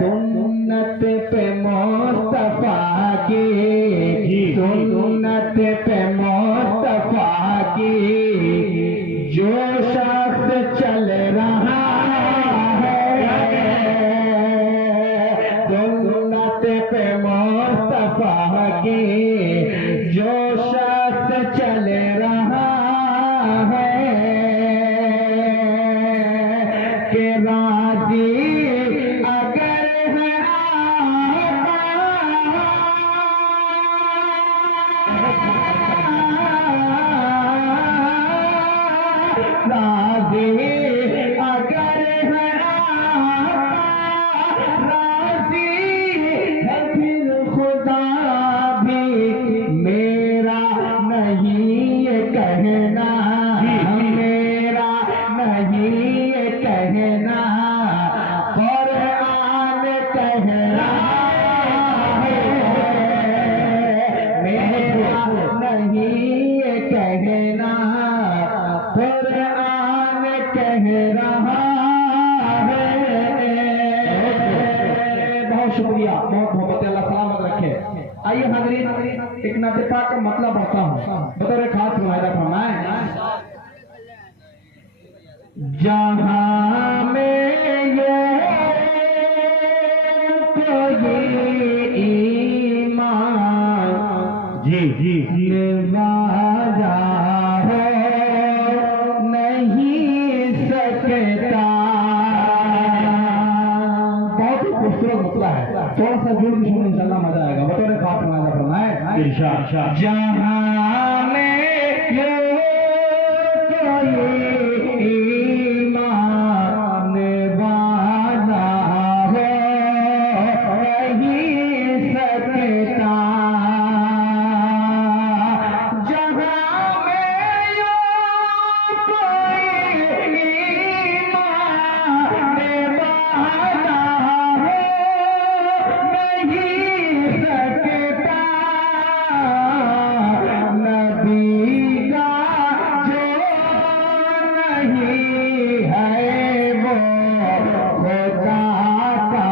सुन्नत पे मुस्तफा की, सुन्नत पे मुस्तफा की जो शख्स चल रहा है, सुन्नत पे मुस्तफा की जो शख्स चल रहा है कि राजी अगर है राजी अगर है राजी है फिर खुदा भी मेरा नहीं ये कहना, मेरा नहीं ये कहना, कुरान कह रहा है। मेरा नहीं ये कहना, कुरान कह रहा है। बहुत शुक्रिया, बहुत मोहब्बत, अल्लाह सलामत रखे। आइए हाज़रीन, एक नाज़िफा का मतलब पढ़ता हूँ, बतौर खास मुआयदा फरमाएं। जहां में ये कोई ईमान निवाजा हो नहीं सकता। बहुत ही खूबसूरत मसला है, थोड़ा सा जुड़ के सुनने इंशाल्लाह मजा आएगा। बतौर खास मुआयदा फरमाएं इरशाद जहां में ये कोई ईमान वाला हो नहीं सकता। जहां में ये कोई ईमान वाला हो नहीं सकता। नबी का जो नहीं है वो खुदा का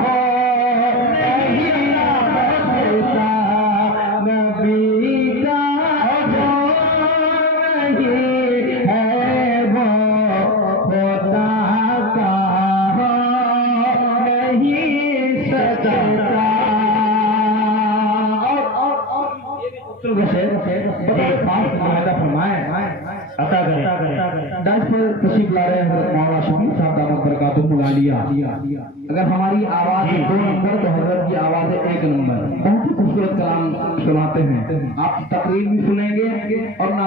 हो नहीं सकता। नबी का जो नहीं है वो खुदा का हो नहीं सकता। तशरीफ ला रहे हैं मौलाना शफीक साहब दामद बरकातुहुल आलिया। अगर हमारी आवाज 2 नंबर तो हजरत की आवाज है 1 नंबर। बहुत ही खूबसूरत कलाम सुनाते हैं, आप तकरीर भी सुनेंगे और ना